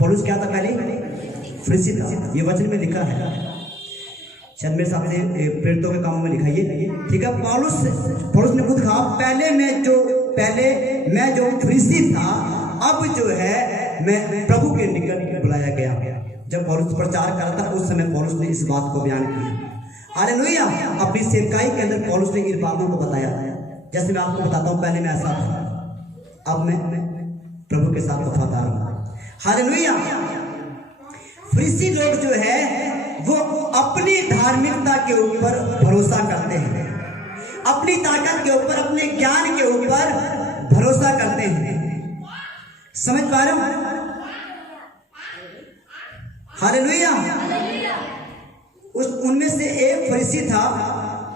पौलुस क्या था? पहले फरीसी था। ये वचन में लिखा है, शायद मेरे सामने प्रेरितों के कामों में लिखा है, ठीक है। पौलुस ने खुद कहा पहले मैं जो फरीसी था, अब जो है मैं प्रभु के निकट बुलाया गया। जब पौलुस प्रचार कर रहा था उस समय पौलुस ने इस बात को बयान किया। हालेलुया। अपनी सेवकाई के अंदर पौलुस ने इन बातों को बताया। जैसे मैं आपको बताता हूँ, पहले मैं ऐसा था, अब मैं प्रभु के साथ वफादार हूँ। हालेलुया। फरीसी लोग जो है वो अपनी धार्मिकता के ऊपर भरोसा करते हैं, अपनी ताकत के ऊपर, अपने ज्ञान के ऊपर भरोसा करते हैं। समझ पा रहे हो? हालेलुया। उनमें से एक फरीसी था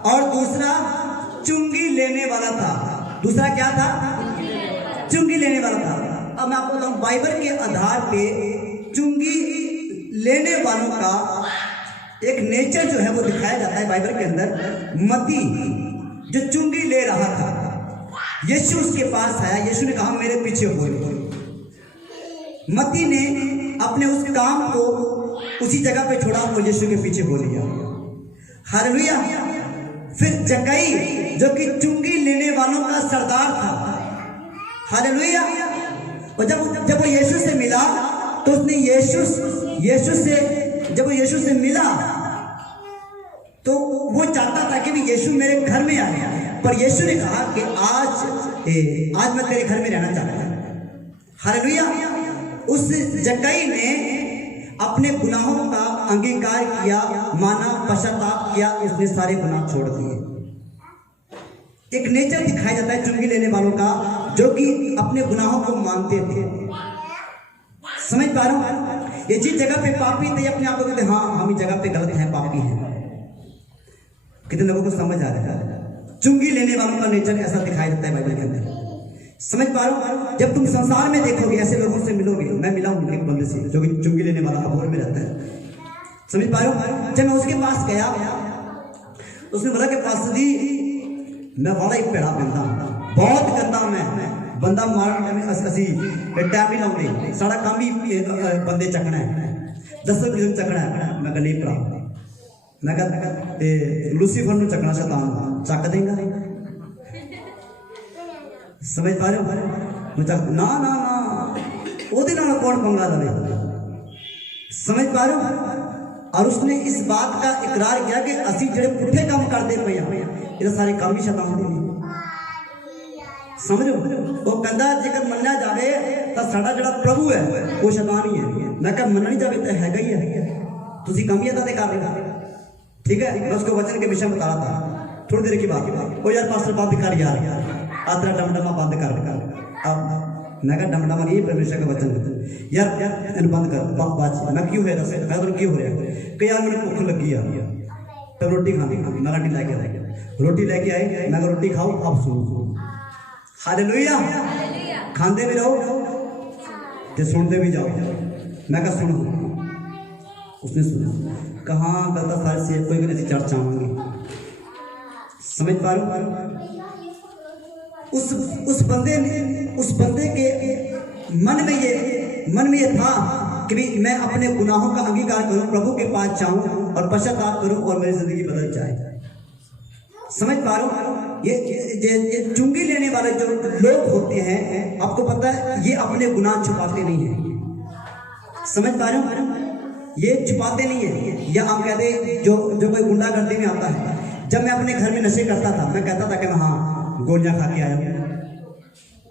और दूसरा चुंगी लेने वाला था। दूसरा क्या था? चुंगी लेने वाला था। अब मैं आपको बताऊं, बाइबल के आधार पे चुंगी लेने वालों का एक नेचर जो है वो दिखाया जाता है बाइबल के अंदर। मती जो चुंगी ले रहा था, यीशु उसके पास आया, यीशु ने कहा मेरे पीछे हो। मती ने अपने उस काम को उसी जगह पे छोड़ा और यीशु के पीछे हो लिया। हालेलुया। फिर जक्कई जो कि चुंगी लेने वालों का सरदार था, हालेलुया, और जब वो यीशु से मिला तो उसने जब वो यीशु से मिला तो वो चाहता था कि यीशु मेरे घर में आए, पर यीशु ने कहा कि आज मैं तेरे घर में रहना चाहता हूं। हालेलुया। उस जक्कई ने अपने गुनाहों का अंगीकार किया, माना, पश्चाताप किया, उसने सारे गुनाह छोड़ दिए। एक नेचर दिखाया जाता है चुंगी लेने वालों का, जो कि अपने गुनाहों को मानते थे। समझ पा रहे हो? ये जिस जगह पे पापी थे अपने आप को कहते हाँ हम इस जगह पे गलत हैं, पापी हैं। कितने लोगों को समझ आ रहा है? चुंगी लेने वालों का नेचर ऐसा दिखाया जाता है बाइबल के अंदर। समझ पा रहे हो? जब तुम संसार में देखोगे ऐसे लोगों से मिलोगे। मैं मिला हूं एक बंदे से जो कि चुंगी लेने वाला अबोहर में रहता है। समझ पा रहे हो? जब मैं उसके पास गया, उसने बोला कि पास्टर जी मैं बड़ा ही पेड़ा बंदा, बहुत गंदा मैं बंदा मारने में असी टाइम नहीं लाउंदे, सारा काम ही बंदे चकना है, 10 किलो चकना है। मैं नहीं भरा, मैं कहता लूसीफर ਨੂੰ चकना शैतान चक देगा। समझ पा रहे हो? मैं ना ना ना ਉਹਦੇ ਨਾਲ कौन पंगा लवे। समझ पा रहे हो? और उसने इस बात का इकरार किया कि असी ਜਿਹੜੇ पुठे काम करते पे ये सारे काम ही शैतान दे। समझो? वो कहता जेकर मन्ना जाए तो साडा ਜਿਹੜਾ प्रभु है वो शैतान ही है। मैं कहा मन्ना नहीं जाए तो हैगा ही है, तुसी काम ही अदा कर देगा। ठीक है। मैं उसको वचन के विषय में बता रहा था थोड़ी देर की बात। ओ यार पास्टर बात कर यार, आदरा डमडमा बंद कर। अब मैं कहा डमडमा नहीं, परमेश्वर का वचन यार इन बंद कर। बात मैं क्यों है दस, मैं तो क्यों हो रहा कि यार मेरे भुख लगी है तो रोटी खानी। मैं रोटी लेके आया, रोटी लेके आए, मैं रोटी खाओ अब सुनो। हालेलुया। खाते भी रहो तो सुनते भी जाओ। मैं कहा सुनो। उसने सुना, कहाँ गलता सारे से कोई भी चर्चा आऊंगी। समझ पा रहे हो? उस बंदे के मन में ये था कि भी मैं अपने गुनाहों का अंगीकार करूं, प्रभु के पास जाऊं और पश्चाताप करूं और मेरी जिंदगी बदल जाए। समझ पा रहे हो? ये चुंगी लेने वाले जो लोग होते हैं, आपको पता है ये अपने गुनाह छुपाते नहीं है। समझ पा रहे हो? ये छुपाते नहीं है। या हम कहते हैं जो कोई गुंडागर्दी में आता है, जब मैं अपने घर में नशे करता था, मैं कहता था कि मैं हाँ गोलियां खा के आया हूँ,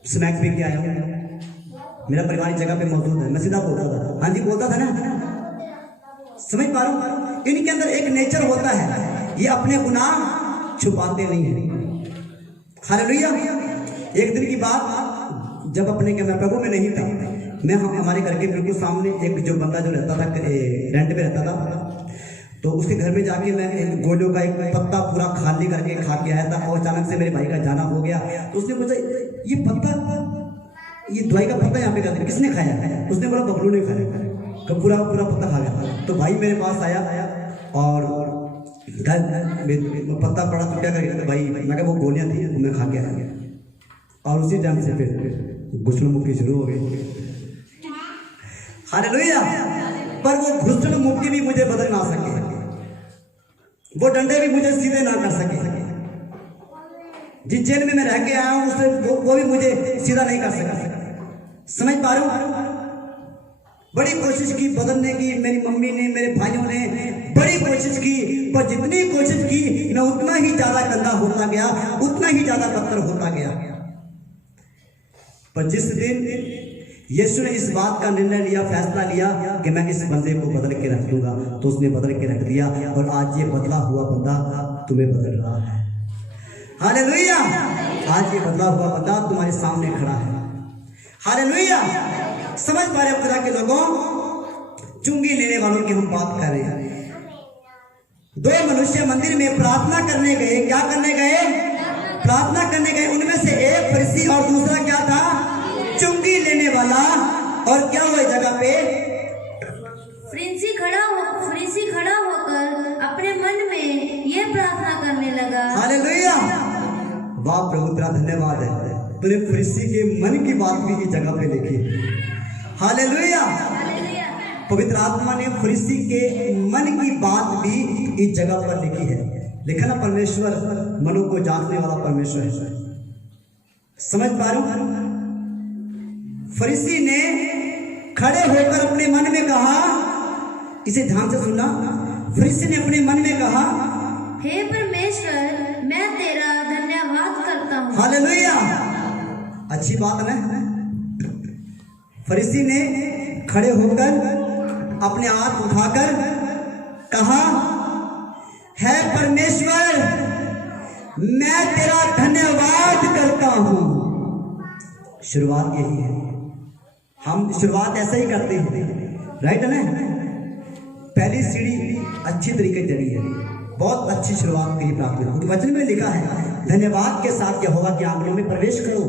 स्नैक्स पी के आया हूँ, मेरा परिवार इस जगह पे मौजूद है, मैं सीधा बोलता था, हाँ जी बोलता था ना। समझ पा रहा हूँ? इनके अंदर एक नेचर होता है, ये अपने गुनाह छुपाते नहीं है। हालेलुया। एक दिन की बात, जब अपने मैं प्रभु में नहीं था, मैं हमारे घर के बिल्कुल सामने एक जो बंदा जो रहता था, रेंट पे रहता था, तो उसके घर में जाके मैं गोलियों का एक पत्ता पूरा खाली करके खा के आया था। और अचानक से मेरे भाई का जाना हो गया, तो उसने पूछा ये पत्ता, ये दवाई का पत्ता यहाँ पे कर किसने खाया? उसने बोला बबलू ने खाया, तो पूरा पत्ता खा गया। तो भाई मेरे पास आया और पत्ता पड़ा तो क्या करेगा भाई? मैं कहा वो गोलियां थी, मैं खा गया। और उसी टाइम से फिर घुसड़ मुक्की शुरू हो गई। हालेलुया। पर वो घुसड़ मुक्की भी मुझे बदल ना सके, वो डंडे भी मुझे सीधे ना कर सके। जिस जेल में मैं रह के आया हूं उससे वो भी मुझे सीधा नहीं कर सका। समझ पा रहे हो? बड़ी कोशिश की बदलने की, मेरी मम्मी ने, मेरे भाइयों ने बड़ी कोशिश की, पर जितनी कोशिश की मैं उतना ही ज्यादा गंदा होता गया, उतना ही ज्यादा बदतर होता गया। पर जिस दिन यीशु ने इस बात का निर्णय लिया, फैसला लिया कि मैं इस बंदे को बदल के रख दूंगा, तो उसने बदल के रख दिया। और आज ये बदला हुआ बंदा तुम्हें बदल रहा है। हालेलुया। आज ये बदला हुआ बंदा तुम्हारे सामने खड़ा है। हालेलुया। समझ पा रहे हो खुदा के लोगों? चुंगी लेने वालों की हम बात कर रहे हैं। दो मनुष्य मंदिर में प्रार्थना करने गए। क्या करने गए? प्रार्थना करने गए। उनमें से एक फरीसी और दूसरा क्या था? चुंगी लेने वाला। और क्या हुआ जगह पे? फरीसी खड़ा होकर अपने मन में यह प्रार्थना करने लगा। हालेलुया। वाह प्रभु तेरा धन्यवाद है, तूने फरीसी के मन की बात भी इस जगह पे लिखी। हालेलुया। पवित्र आत्मा ने फरीसी के मन की बात भी इस जगह पर लिखी है। लिखा ना, परमेश्वर मनों को जांचने वाला परमेश्वर है। समझ पा रहे हो? फरीसी ने खड़े होकर अपने मन में कहा, इसे ध्यान से सुनना। फरीसी ने अपने मन में कहा, हे परमेश्वर, मैं तेरा धन्यवाद करता हूँ। हालेलुया। अच्छी बात है। फरीसी ने खड़े होकर अपने हाथ उठाकर कहा, है परमेश्वर, मैं तेरा धन्यवाद करता हूं। शुरुआत यही है, हम शुरुआत ऐसे ही करते हैं, राइट है ना? पहली सीढ़ी अच्छी तरीके चली है, बहुत अच्छी शुरुआत की प्रार्थना। वचन में लिखा है, धन्यवाद के साथ यहोवा के आंगनों में प्रवेश करो।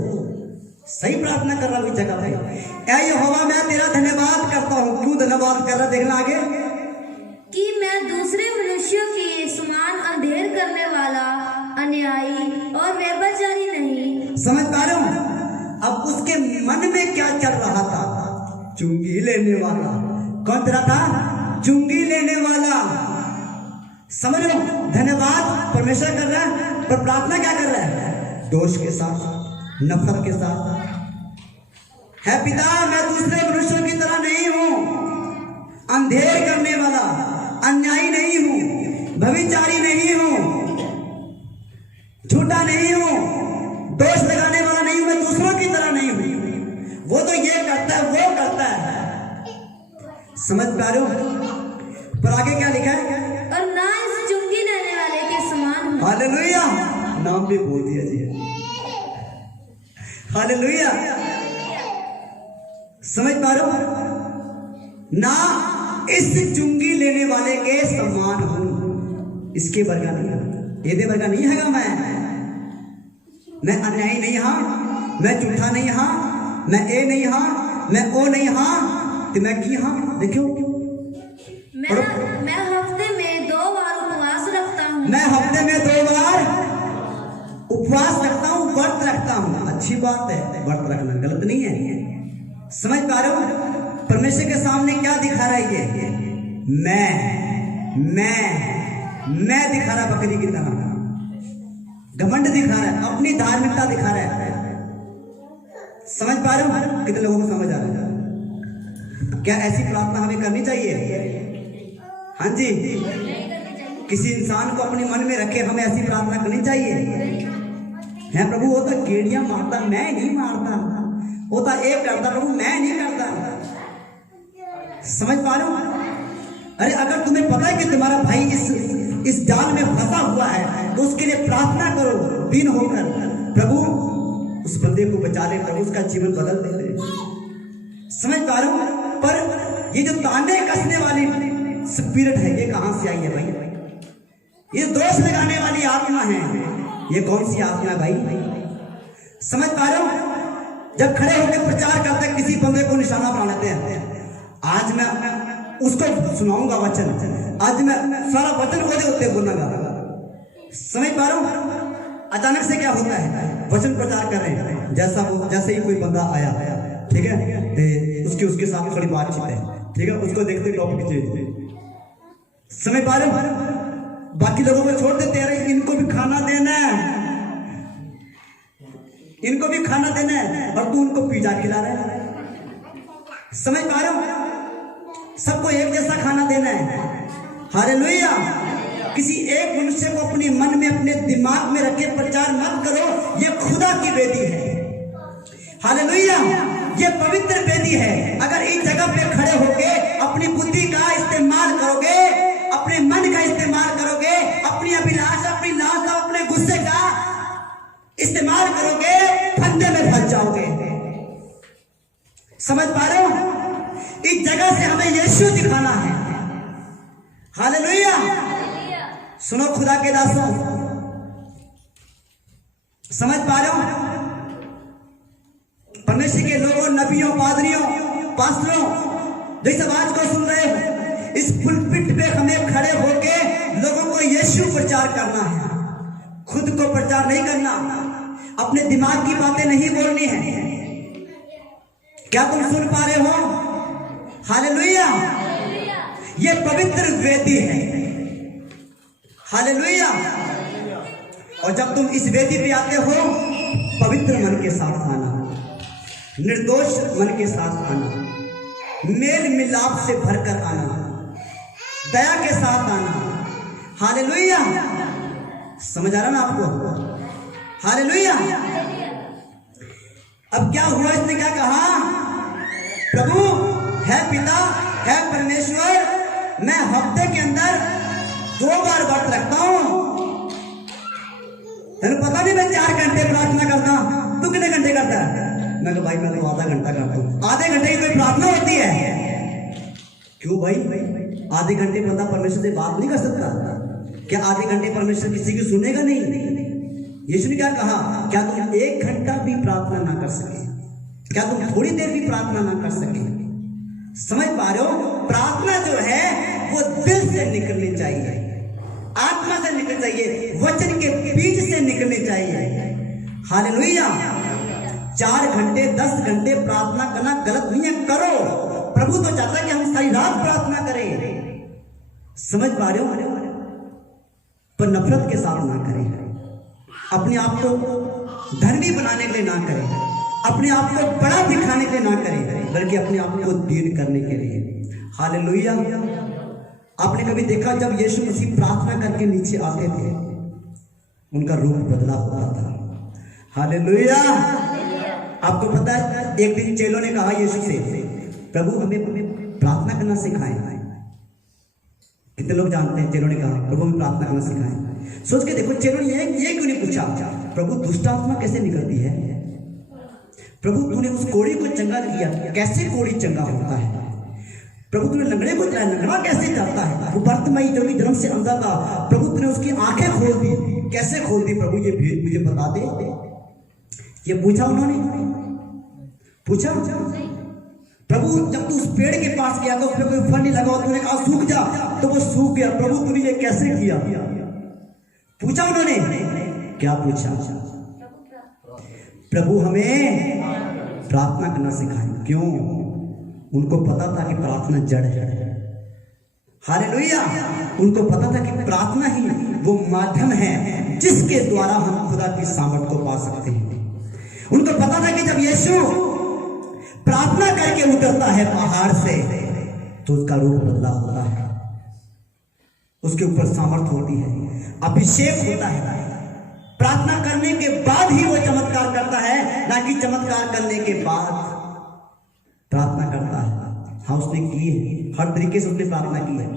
सही प्रार्थना कर रहा हूं इस जगह पे। ऐ यहोवा, मैं तेरा धन्यवाद करता हूं। क्यों धन्यवाद कर रहा? देखना आगे कि मैं दूसरे मनुष्यों के समान अंधेर करने वाला, अन्यायी और व्यभिचारी नहीं। समझ पा रहे हो? अब उसके मन में क्या चल रहा था? चुंगी लेने वाला। कौन तेरा था? चुंगी लेने वाला। समझ लो, धन्यवाद परमेश्वर कर रहा है, पर प्रार्थना क्या कर रहा है? दोष के साथ, नफरत के साथ। है पिता, मैं दूसरे मनुष्यों की तरह नहीं हूं, अंधेर करने वाला, अन्यायी नहीं हूं, व्यभिचारी नहीं हूं, झूठा नहीं हूं, दोष लगाने वाला नहीं हूं, मैं दूसरों की तरह नहीं हूं। वो तो ये करता है, वो करता है। समझ पा रहे हो? पर आगे क्या लिखा है? और ना इस चुंगी लेने वाले के समान हूं। हालेलुया। नाम भी बोल दिया जी। हालेलुया। समझ पा रहे हो? ना इस चुंगी लेने वाले के समान हूं। इसके वर्गा नहीं, ये वर्गा नहीं है। मैं अन्यायी नहीं हाँ, मैं झूठा नहीं हाँ, मैं ए नहीं हाँ, मैं ओ नहीं हाँ, तो मैं की हाँ। देखो, मैं हफ्ते में 2 बार उपवास रखता हूँ। मैं हफ्ते में 2 बार उपवास रखता हूँ, व्रत रखता हूँ। अच्छी बात है, व्रत रखना गलत नहीं है। समझ पा रहे हो? परमेश्वर के सामने क्या दिखा रहा है ये? मैं दिखा रहा बकरी की तरह। घमंड दिखा रहा है, अपनी धार्मिकता दिखा रहा है। समझ पा रहे हो? कितने लोगों को समझ आ रहा है? क्या ऐसी प्रार्थना हमें करनी चाहिए? हाँ जी, किसी इंसान को अपने मन में रखे हमें ऐसी प्रार्थना करनी चाहिए। है प्रभु वो तो गेड़ियां मारता, मैं नहीं मारता, वो तो एक करता, प्रभु मैं नहीं करता। समझ पा रहे हो? अरे अगर तुम्हें पता है कि तुम्हारा भाई इस जाल में फंसा हुआ है तो उसके लिए प्रार्थना करो दिन होकर, प्रभु उस बंदे को बचा ले, प्रभु उसका जीवन बदल दे। समझ पा रहे हो? पर ये जो ताने कसने वाली स्पिरिट है ये कहां से आई है भाई? ये दोष लगाने वाली आत्मा है, ये कौन सी आत्मा है भाई? समझ पा रहे हो? जब खड़े होकर प्रचार करते हैं किसी बंदे को निशाना बना लेते हैं। आज मैं उसको सुनाऊंगा वचन, आज मैं सारा वचन बोले होते बोलूंगा। समझ पा रहे हो? अचानक से क्या होता है, वचन प्रचार कर रहे हैं, जैसे ही कोई बंदा आया, ठीक है, उसके साथ थोड़ी बातचीत है, ठीक है, उसको देखते टॉपिक चेंज। समझ पा रहे हो? बाकी लोगों को छोड़ देते हैं, इनको भी खाना देना है, इनको भी खाना देना है, और तू उनको पिज्जा खिला रहा है। समझ पा रहे हो? सबको एक जैसा खाना देना है। हालेलुया। किसी एक मनुष्य को अपने मन में, अपने दिमाग में रखे प्रचार मत करो, ये खुदा की वेदी है। हालेलुया। ये पवित्र वेदी है। अगर इस जगह पे खड़े होके अपनी बुद्धि का इस्तेमाल करोगे, अपने मन का इस्तेमाल करोगे, अपनी अभिलाषा, अपनी लालसा, अपने गुस्से का इस्तेमाल करोगे, फंदे में फंस जाओगे। समझ पा रहे हो? इस जगह से हमें यीशु दिखाना है। हालेलुया। सुनो खुदा के दासों, समझ पा रहे हो? परमेश्वर के लोगों, नबियों, पादरियों, पास्टरों, जो इस आवाज को सुन रहे हो, इस पुलपिट पे हमें खड़े होके लोगों को यीशु प्रचार करना है। खुद को प्रचार नहीं करना, अपने दिमाग की बातें नहीं बोलनी है। क्या तुम सुन पा रहे हो? हालेलुया। ये पवित्र वेदी है। हालेलुया। और जब तुम इस वेदी पे आते हो, पवित्र मन के साथ आना, निर्दोष मन के साथ आना, मेल मिलाप से भरकर आना, दया के साथ आना। हालेलुया। समझ आ रहा ना आपको? हालेलुया। अब क्या हुआ, इसने क्या कहा? प्रभु है पिता, है परमेश्वर, मैं हफ्ते के अंदर 2 बार व्रत रखता हूं। तेरे पता नहीं मैं 4 घंटे प्रार्थना करता, तू कितने घंटे करता है? मैं कहा भाई मैं तो आधा घंटा करता हूं। आधे घंटे की कोई प्रार्थना होती है? क्यों भाई? आधे घंटे बंदा परमेश्वर से बात नहीं कर सकता? क्या आधे घंटे परमेश्वर किसी की सुनेगा नहीं? यीशु ने क्या कहा? क्या तुम 1 घंटा भी प्रार्थना ना कर सके? क्या तुम थोड़ी देर भी प्रार्थना ना कर सके? समझ पा रहे हो? प्रार्थना जो है वो दिल से निकलनी चाहिए, आत्मा से निकलनी चाहिए, वचन के बीज से निकलनी चाहिए। हालेलुया। 4 घंटे 10 घंटे प्रार्थना करना गलत नहीं है, करो। प्रभु तो चाहता है कि हम सारी रात प्रार्थना करें। समझ पा रहे हो? पर नफरत के साथ ना करें, अपने आप को धर्मी बनाने के लिए ना करें, अपने आप को बड़ा दिखाने के लिए ना करें, बल्कि अपने आप को दीन करने के लिए। हालेलुया। आपने कभी देखा जब यीशु मसीह प्रार्थना करके नीचे आते थे, उनका रूप बदला होता था। हालेलुया। आपको पता है, एक दिन चेलों ने कहा यीशु से, प्रभु हमें प्रार्थना करना सिखाएं। कितने लोग जानते हैं चेलों ने कहा प्रभु हमें प्रार्थना करना सिखाएं? सोच के देखो, चेलों ने ये क्यों नहीं पूछा, प्रभु दुष्ट आत्मा कैसे निकलती है? प्रभु तूने उस कोड़ी को चंगा किया, कैसे कोड़ी चंगा होता है? प्रभु तूने लंगड़े को चलाया, लंगड़ा कैसे जाता है? वो बर्तमई जो कि जन्म से अंधा था, प्रभु तूने उसकी आंखें खोल दी, कैसे खोल दी? प्रभु ये भेद मुझे बता दे। ये पूछा उन्होंने? पूछा? प्रभु जब तू उस पेड़ के पास गया तो उसमें कोई फल नहीं लगा, तूने कहा सूख जा, तो वो सूख गया। प्रभु तूने ये कैसे किया? पूछा उन्होंने? क्या पूछा? प्रभु हमें प्रार्थना करना सिखाएं। क्यों? उनको पता था कि प्रार्थना जड़ है। हालेलुया। उनको पता था कि प्रार्थना ही वो माध्यम है जिसके द्वारा हम खुदा की सामर्थ को पा सकते हैं। उनको पता था कि जब यीशु प्रार्थना करके उतरता है पहाड़ से तो उसका रूप बदला होता है, उसके ऊपर सामर्थ होती है, अभिषेक होता है। प्रार्थना करने के बाद ही वो चमत्कार करता है, ना कि चमत्कार करने के बाद प्रार्थना करता है। हाँ, उसने की है, हर तरीके से उसने प्रार्थना की है।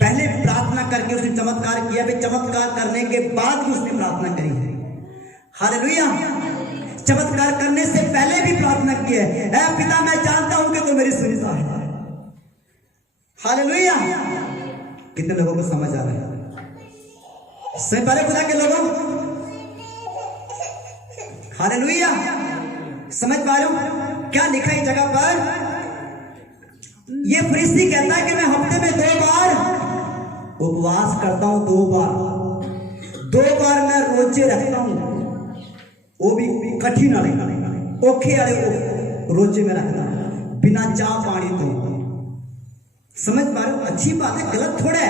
पहले प्रार्थना करके उसने चमत्कार किया, फिर चमत्कार करने के बाद भी उसने प्रार्थना करी है। हालेलुया। चमत्कार करने से पहले भी प्रार्थना की है, ऐ पिता मैं जानता हूं कि तू मेरी सुनता है। हालेलुया। कितने लोगों को समझ आ रहा है? सही बारे खुदा के लोगों, हालेलुया। समझ पा रहे हो क्या लिखा है जगह पर? ये फरीसी कहता है कि मैं हफ्ते में 2 बार उपवास करता हूं, 2 बार मैं रोजे रखता हूं, वो भी कठिन वाले ओखे वाले रोजे में रखता हूं, बिना चाह पानी तो। समझ पा रहे हो? अच्छी बात है, गलत थोड़ा है,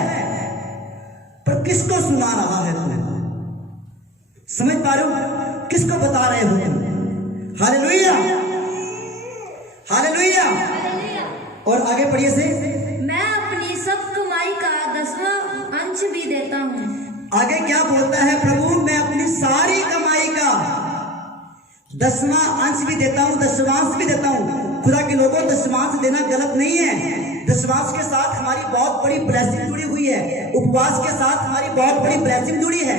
पर किसको सुना रहा है तुम्हें? समझ पा रहे हो? किसको बता रहे हो तुम? Hallelujah, hallelujah. और आगे पढ़िए से, मैं अपनी सब कमाई का 10वां अंश भी देता हूँ। आगे क्या बोलता है प्रभु? मैं अपनी सारी कमाई का 10वां अंश भी देता हूँ, दशमांश भी देता हूँ। खुदा के लोगों, दशमांश देना गलत नहीं है। दशमांश के साथ हमारी बहुत बड़ी ब्लेसिंग जुड़ी हुई है, उपवास के साथ हमारी बहुत बड़ी ब्लेसिंग जुड़ी है।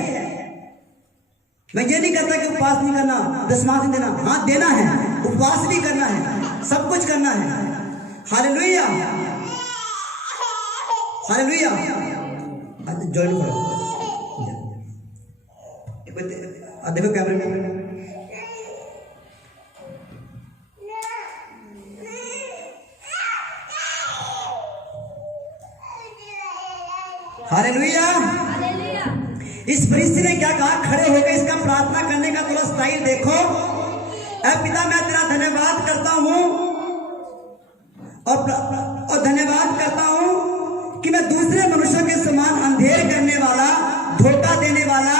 मैं ये नहीं कहता कि उपवास नहीं करना, दशमांश नहीं देना, हाँ देना है, उपवास भी करना है, सब कुछ करना है। Hallelujah, hallelujah. जॉइन करो, देखो कैमरे में। हालेलुया। इस फरीसी ने क्या कहा? खड़े होकर इसका प्रार्थना करने का थोड़ा स्टाइल देखो। ऐ पिता मैं तेरा धन्यवाद करता हूं और धन्यवाद करता हूं कि मैं दूसरे मनुष्यों के समान अंधेर करने वाला, धोखा देने वाला,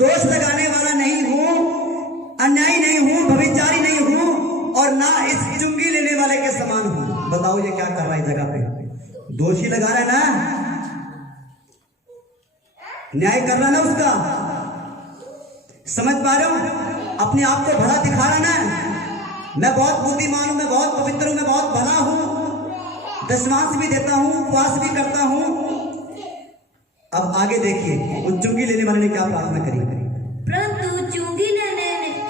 दोष लगाने वाला नहीं हूं, अन्यायी नहीं हूं, व्यभिचारी नहीं हूं और ना इस चुंगी लेने वाले के समान हूं। बताओ ये क्या कर रहा है जगह पे? दोषी लगा रहा है ना, न्याय कर रहा ना उसका। समझ पा रहे हो? अपने आप को भला दिखा रहा ना, मैं बहुत बुद्धिमान हूं, मैं बहुत पवित्र हूं, मैं बहुत भला हूं, दशमांश भी देता हूं, उपवास भी करता हूं। अब आगे देखिए, वो चुंगी लेने वाले ने क्या प्रार्थना करी? परंतु चुंगी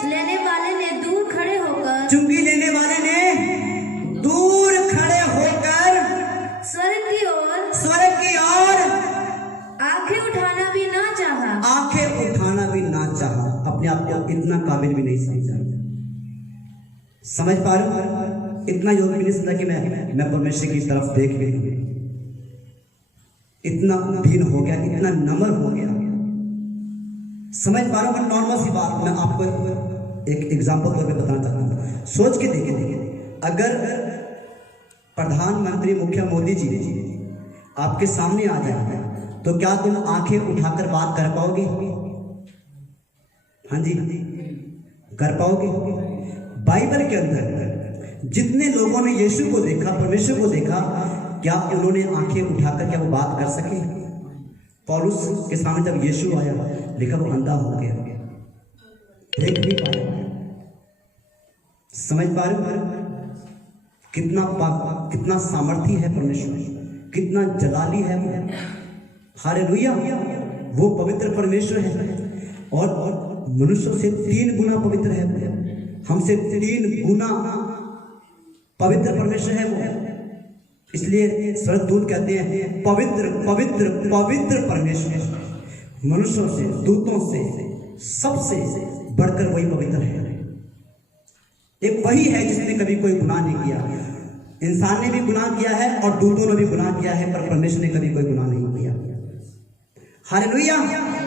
लेने वाले ने दूर खड़े होकर, चुंगी लेने वाले ने दूर खड़े होकर स्वर्ग की ओर आंखें उठाना भी ना चाहा, आंखें उठाना भी ना चाहा, अपने आप को इतना काबिल भी नहीं समझा। समझ पा रहे हो? इतना योग भी नहीं समझा कि मैं परमेश्वर की तरफ देख भी लूं। इतना दीन हो गया, इतना नम्र हो गया। समझ पा रहे हो? नॉर्मल सी बात मैं आपको एक एग्जाम्पल तौर पे बताना चाहता हूँ। सोच के देखिए, अगर प्रधानमंत्री मुखिया मोदी जी आपके सामने आ जाए तो क्या तुम आंखें उठाकर बात कर पाओगे? हाँ जी, कर पाओगे? बाइबल के अंदर जितने लोगों ने यीशु को देखा, परमेश्वर को देखा, क्या उन्होंने आंखें उठाकर क्या वो बात कर सके? पौलुस के सामने जब यीशु आया, लिखा वो अंधा हो गया, देख नहीं पाया। समझ पा रहे हो? कितना सामर्थी है परमेश्वर, कितना जलाली है वो। हालेलुया। वो पवित्र परमेश्वर है और मनुष्यों से 3 गुना पवित्र है, हमसे 3 गुना पवित्र परमेश्वर है वो। इसलिए स्वर्गदूत कहते हैं पवित्र पवित्र पवित्र परमेश्वर। मनुष्यों से, दूतों से, सबसे बढ़कर वही पवित्र है। एक वही है जिसने कभी कोई गुनाह नहीं किया। इंसान ने भी गुनाह किया है और दूतों ने भी गुनाह किया है, पर परमेश्वर ने कभी कोई गुनाह नहीं किया। हालेलुया।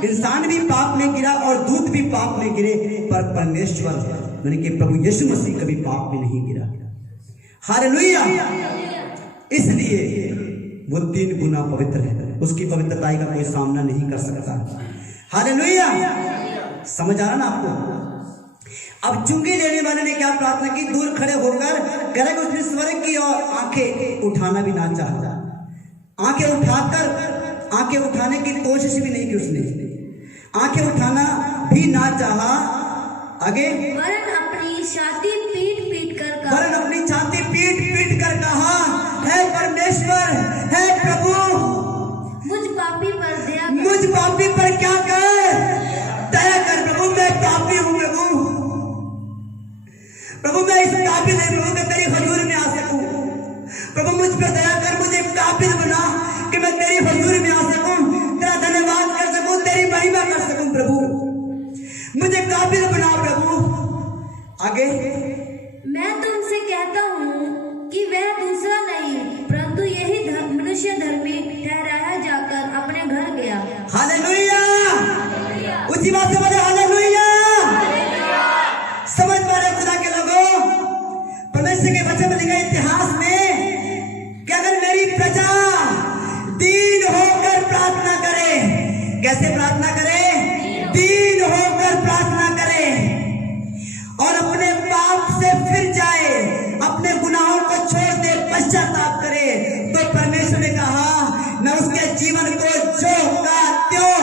इंसान भी पाप में गिरा और दूत भी पाप में गिरे, पर परमेश्वर यानी कि प्रभु यीशु मसीह कभी पाप में नहीं गिरा। हालेलुया। इसलिए वो 3 गुना पवित्र है, उसकी पवित्रता का कोई सामना नहीं कर सकता। हालेलुया। समझ आ रहा ना आपको? अब चुंगी लेने वाले ने क्या प्रार्थना की? दूर खड़े होकर कह रहा कि उसने स्वर्ग की और आंखें उठाना भी ना चाहा। आंखें उठाने की कोशिश भी नहीं की उसने, आंखें उठाना भी ना चाहा। आगे, वरन अपनी छाती पीट पीट कर कहा, है परमेश्वर, है प्रभु, मुझ पापी पर दया कर। मुझ पापी पर क्या कर? दया कर प्रभु, मैं पापी हूं प्रभु, मैं इस काबिल नहीं प्रभु कि तेरी हजूर में आ सकूं। प्रभु मुझ पर दया कर, मुझे काबिल बना कि मैं तेरी हजूर में आ सकूं, तेरा धन्यवाद कर सकूं, तेरी महिमा कर सकूं। प्रभु मुझे काबिल बना प्रभु। आगे, मैं तुमसे कहता हूँ कि वह दूसरा नहीं परंतु यही मनुष्य धर्मी ठहराया जाकर अपने घर गया। हालेलुया। उसी बात से बोले हालेलुया। समझ पा रहे खुदा के लोगों? परमेश्वर के वचन में लिखा इतिहास में कि अगर मेरी प्रजा दीन होकर प्रार्थना करे, कैसे प्रार्थना करे? दीन होकर प्रार्थना करे और अपने पाप से फिर जाए, अपने गुनाहों को छोड़ दे, पश्चाताप करे, तो परमेश्वर ने कहा मैं उसके जीवन को जो का त्यों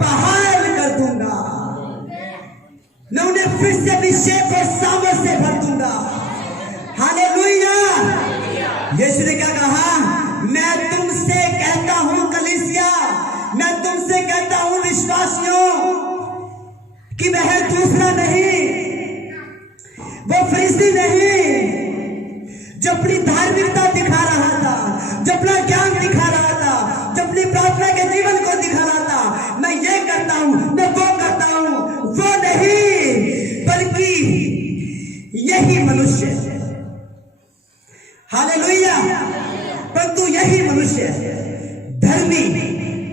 बहाल कर दूंगा, मैं उन्हें फिर से अभिषेक और सामर्थ से भर दूंगा। हालेलुया। यीशु ने क्या कहा? मैं तुमसे कहता हूं कलीसिया, मैं तुमसे कहता हूं विश्वासियों कि वह दूसरा नहीं, वो फरिश्ती नहीं जो अपनी धार्मिकता दिखा रहा था, जो अपना ज्ञान दिखा रहा था, जो अपनी प्रार्थना के जीवन को दिखा रहा था, मैं ये करता हूं, मैं वो करता हूं, वो नहीं, बल्कि यही मनुष्य, हालेलुया, परंतु यही मनुष्य धर्मी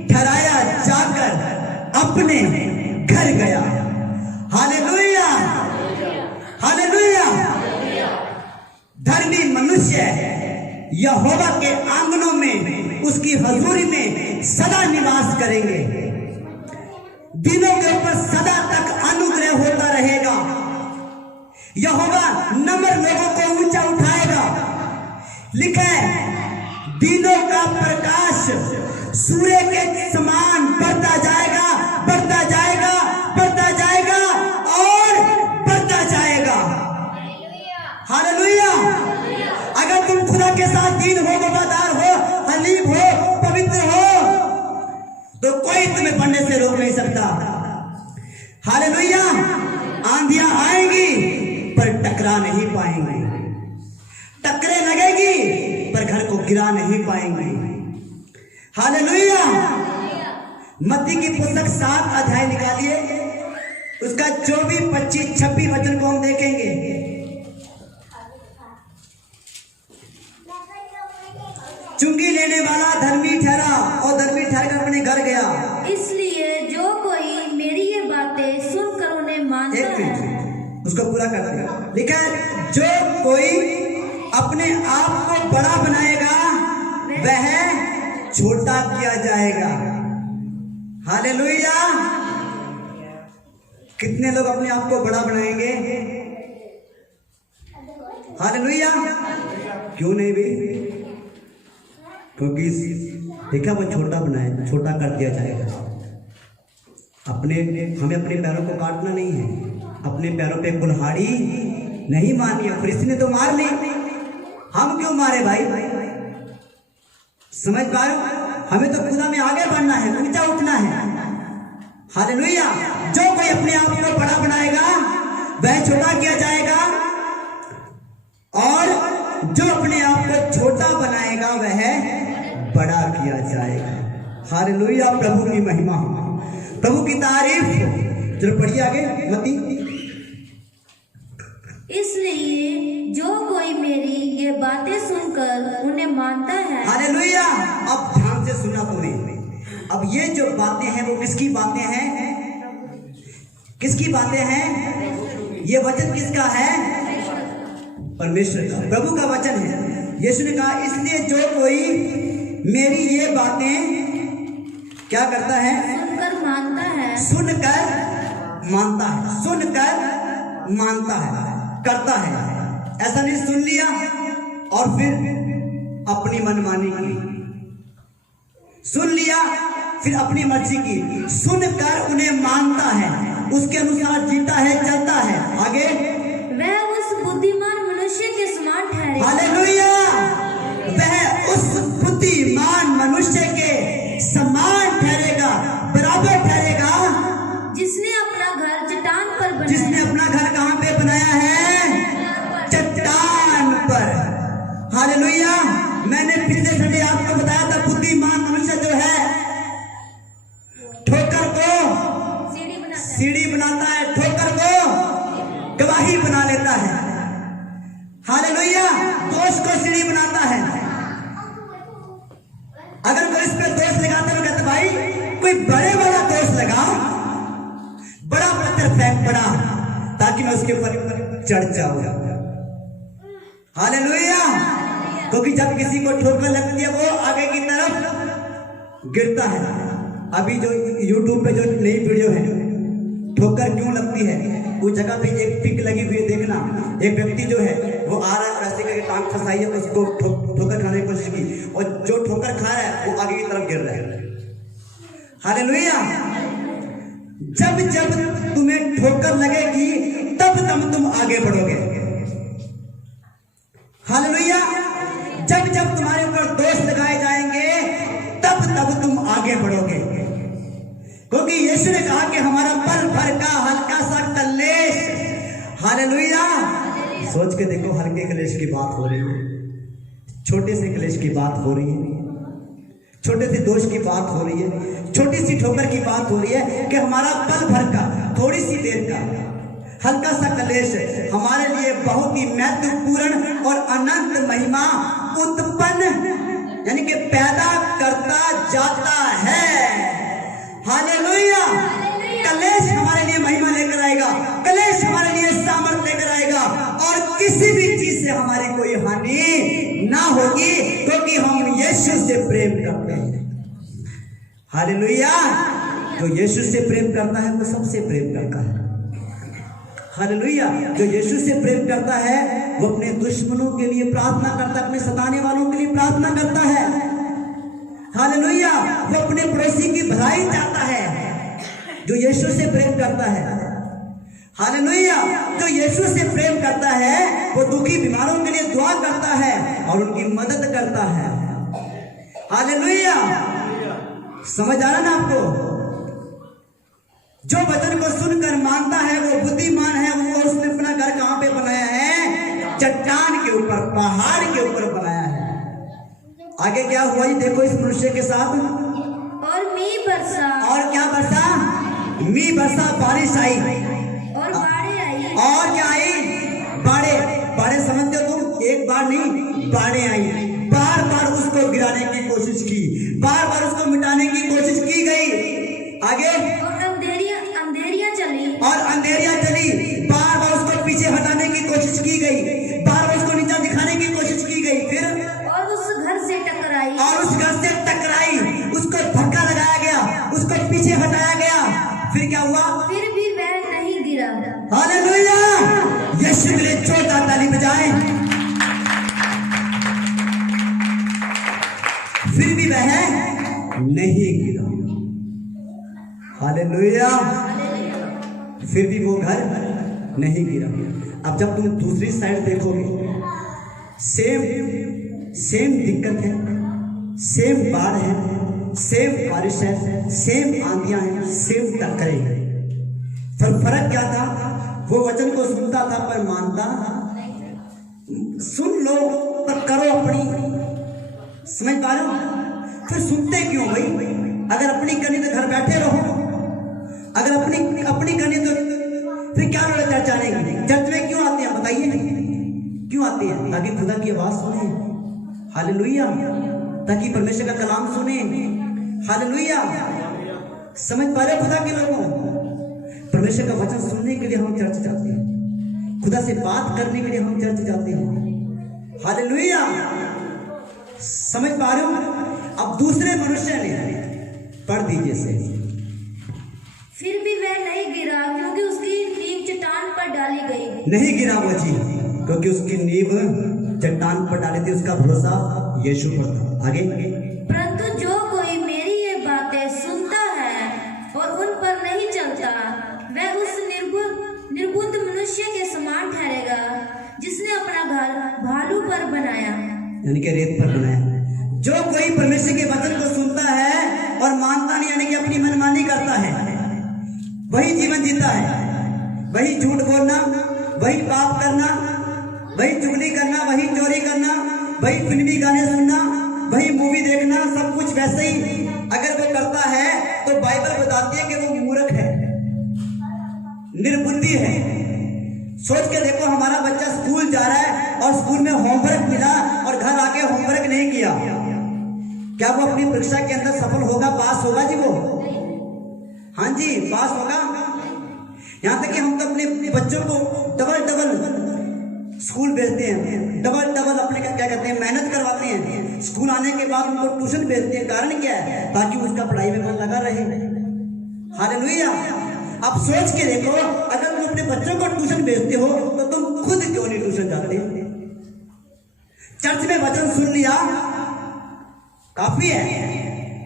ठहराया जाकर अपने घर गया। Hallelujah, hallelujah. धर्मी मनुष्य यहोवा के आंगनों में, उसकी हजूरी में सदा निवास करेंगे, दिनों के ऊपर सदा तक अनुग्रह होता रहेगा। यहोवा नम्र लोगों को ऊंचा उठाएगा। लिखा है दिनों का प्रकाश सूर्य के समान बढ़ता जाएगा, बढ़ता जाएगा, बढ़ता जाएगा और बढ़ता जाएगा। हालेलुया। अगर तुम खुदा के साथ दीन हो, वफादार हो, हलीम हो, पवित्र हो, तो कोई तुम्हें पढ़ने से रोक नहीं सकता। हालेलुया। आंधियां आएंगी पर टकरा नहीं पाएंगे, टक्करें लगेगी पर घर को गिरा नहीं पाएंगे। हालेलुया। मत्ती की पुस्तक 7 अध्याय निकालिए, उसका 24, 25, 26 वचन को हम देखेंगे। चुंगी लेने वाला धर्मी ठहरा और धर्मी ठहरकर अपने घर गया। इसलिए जो कोई मेरी ये बातें सुनकर उन्हें मानता है, उसको पूरा कर दिया। लिखा है जो कोई अपने आप को बड़ा बनाएगा वह छोटा किया जाएगा। हालेलुया। कितने लोग अपने आप को बड़ा बनाएंगे? हालेलुया। क्यों नहीं भी? क्योंकि देखा वो छोटा बनाए, छोटा कर दिया जाएगा। हमें अपने पैरों को काटना नहीं है, अपने पैरों पे कुल्हाड़ी नहीं मारनी है। फरिश्ती ने तो मार ली, हम क्यों मारे भाई? समझ पाए? हमें तो खुदा में आगे बढ़ना है, ऊंचा उठना है। हालेलुया। जो कोई अपने आप को बड़ा बनाएगा वह छोटा किया जाएगा, और जो अपने आप को छोटा बनाएगा वह बड़ा किया जाएगा। हालेलुया। प्रभु की महिमा, प्रभु की तारीफ। चलो पढ़िए आगे मत्ती। इसलिए जो कोई मेरी ये बातें सुनकर उन्हें मानता है। हालेलुया। अब ध्यान से सुना तूने। अब ये जो बातें हैं वो किसकी बातें हैं? किसकी बातें हैं? ये वचन किसका है? परमेश्वर का, प्रभु का वचन है। यीशु ने कहा इसलिए जो कोई मेरी ये बातें क्या करता है? सुनकर मानता है सुनकर मानता है, सुनकर मानता है, करता है। ऐसा नहीं सुन लिया और फिर अपनी मनमानी की, सुन लिया फिर अपनी मर्जी की, सुनकर उन्हें मानता है, उसके अनुसार जीता है, चलता है। आगे, वह उस बुद्धिमान मनुष्य के समान ठहरेगा। हालेलुया, वह उस बुद्धिमान मनुष्य के समान ठहरेगा, बराबर ठहरेगा, जिसने अपना घर चट्टान पर बनाया। जिसने अपना घर कहां पे बनाया है? चट्टान पर। हालेलुया, मैंने पिछले संडे आपको बताया था बुद्धिमान मनुष्य जो है ठोकर को सीढ़ी बनाता है, ठोकर को गवाही बना लेता है। हालेलुया, दोष को सीढ़ी बनाता है। अगर कोई इस पे दोष लगाते हुए कहते भाई कोई बड़े वाला दोष लगाओ, बड़ा पत्थर फेंक पड़ा ताकि मैं उसके ऊपर चढ़ जाऊं। हालेलुया, क्योंकि जब किसी को ठोकर लगती है वो आगे की तरफ गिरता है। अभी जो YouTube पे जो नई वीडियो है ठोकर क्यों लगती है, उस जगह पे एक पिक लगी हुई है, देखना। एक व्यक्ति जो है वो आ रहा है, ऐसे करके टांग फंसाई है, उसको ठोकर खाने की कोशिश की और जो ठोकर खा रहा है वो आगे की तरफ गिर रहा है। हालेलुया, जब जब तुम्हें ठोकर लगेगी तब तब तुम आगे बढ़ोगे। हालेलुया, जब जब तुम्हारे ऊपर दोष लगाए जाएंगे तब तब तुम आगे बढ़ोगे, क्योंकि यीशु ने कहा कि हमारा पल भर का हल्का सा कलेश। हालेलुया, सोच के देखो, हल्के कलेश की बात हो रही है, छोटे से कलेश की बात हो रही है, छोटे से दोष की बात हो रही है, छोटी सी ठोकर की बात हो रही है कि हमारा पल भर का, थोड़ी सी देर का हल्का सा कलेश हमारे लिए बहुत ही महत्वपूर्ण और अनंत महिमा उत्पन्न यानी कि पैदा करता जाता है। हालेलुया, कलेश हमारे लिए महिमा लेकर आएगा, कलेश हमारे लिए सामर्थ लेकर आएगा और किसी भी चीज से हमारी कोई हानि ना होगी, क्योंकि हम यीशु से प्रेम करते हैं। हालेलुया, जो यीशु से प्रेम करता है वो सबसे प्रेम करता है। हालेलुया, जो यीशु से प्रेम करता है वो अपने दुश्मनों के लिए प्रार्थना करता है, अपने सताने वालों के लिए प्रार्थना करता है। हालेलुया, वो अपने पड़ोसी की भलाई चाहता है जो यीशु से प्रेम करता है। हालेलुया, जो यीशु से प्रेम करता है वो दुखी बीमारों के लिए दुआ करता है और उनकी मदद करता है। हालेलुया, समझ आ रहा ना आपको? जो वचन को सुनकर मानता है वो बुद्धिमान है, वो उसने अपना घर कहां पे बनाया है? चट्टान के ऊपर, पहाड़ के ऊपर बनाया है। आगे क्या हुआ जी देखो इस मनुष्य के साथ, और मींह बरसा, और क्या बरसा? मींह बरसा, बारिश आई और बाढ़ें आई, और क्या आई? बाढ़ें समझते हो तुम? एक बार नहीं, बाढ़ें आई, बार बार उसको गिराने की कोशिश की, बार बार उसको मिटाने की कोशिश की गई। आगे, और अंधेरियां चली, बार बार उसको पीछे हटाने की कोशिश की गई, बार बार उसको नीचा दिखाने की कोशिश की गई, फिर और उस घर से टकराई, और उस घर से टकराई, उसको धक्का लगाया गया, उसको पीछे हटाया गया, फिर क्या हुआ? फिर भी वह नहीं गिरा। हालेलुया, यीशु के लिए जोरदार ताली बजाएं। फिर भी वह नहीं गिरा। हालेलुया, फिर भी वो घर नहीं गिरा। अब जब तुम दूसरी साइड देखोगे, सेम दिक्कत है, सेम बाढ़ है, सेम बारिश है, सेम आंधियां हैं, सेम टक्करें हैं। फर्क क्या था? वो वचन को सुनता था पर मानता, सुन लो पर करो अपनी। समझ पा रहे हो? फिर सुनते क्यों भाई? अगर अपनी करनी तो घर बैठे रहो, अगर अपनी करनी तो फिर क्या लोग चर्च आने की? चर्च में क्यों आते हैं बताइए? क्यों आते हैं? ताकि खुदा की आवाज सुने। हालेलुया, ताकि परमेश्वर का कलाम सुने। हालेलुया, समझ पा रहे खुदा के लोगों? परमेश्वर का वचन सुनने के लिए हम चर्च जाते हैं, खुदा से बात करने के लिए हम चर्च जाते हैं। हालेलुया, समझ पा रहे हो? अब दूसरे मनुष्य ने, पढ़ दीजिए से, फिर नहीं गिरा वो जी, क्योंकि उसकी नींव चट्टान पर डाली थी, उसका भरोसा यीशु पर था। आगे परंतु जो कोई मेरी ये बातें सुनता है और उन पर नहीं चलता, वह उस निर्बुद्ध मनुष्य के समान ठहरेगा जिसने अपना घर भालू पर बनाया, यानी कि रेत पर बनाया। जो कोई परमेश्वर के वचन को सुनता है और मानता नहीं, यानी कि अपनी मनमानी करता है, वही जीवन जीता है। वही झूठ बोलना, वही पाप करना, वही चुगली करना, वही चोरी करना, वही फिल्मी गाने सुनना, वही मूवी देखना, सब कुछ वैसे ही अगर वो करता है तो बाइबल बताती है कि वो मूर्ख है, निर्बुद्धि है। सोच के देखो, हमारा बच्चा स्कूल जा रहा है और स्कूल में होमवर्क मिला और घर आके होमवर्क नहीं किया, क्या वो अपनी परीक्षा के अंदर सफल होगा, पास होगा जी? वो हाँ जी, पास होगा। यहाँ तक कि हम तो अपने बच्चों को डबल स्कूल भेजते हैं, डबल अपने क्या कहते हैं, मेहनत करवाते हैं। स्कूल आने के बाद उनको ट्यूशन भेजते हैं। कारण क्या है? ताकि उसका पढ़ाई में मन लगा रहे। हालेलुया। आप सोच के देखो, अगर तुम अपने बच्चों को ट्यूशन भेजते हो तो तुम खुद क्यों नहीं ट्यूशन जाते? चर्च में वचन सुन लिया काफी है,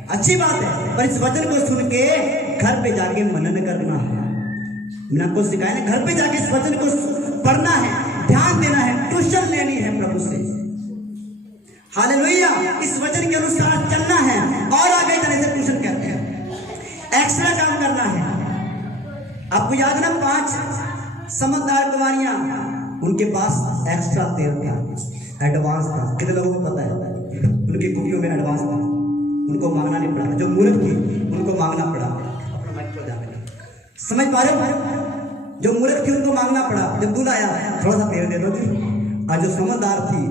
अच्छी बात है, पर इस वचन को सुन के घर पे जाके मनन करना है। मैंने आपको सिखाया ना, घर पे जाके इस वचन को पढ़ना है, ध्यान देना है, ट्यूशन लेनी है प्रभु से। हालेलुया। इस वचन के अनुसार चलना है और आगे जाने से ट्यूशन कहते हैं, एक्स्ट्रा काम करना है। आपको याद ना, 5 समझदार कुमारियां, उनके पास एक्स्ट्रा तेल था, एडवांस था। कितने लोगों को पता है? उनकी कुटियों में एडवांस था, उनको मांगना नहीं पड़ा। जो मूर्ख थी उनको मांगना पड़ा। समझ पा रहे हो? जो मूर्ख थी उनको मांगना पड़ा। जब दूल्हा आया, थोड़ा सा तेल दे दो जी। आज जो समझदार थी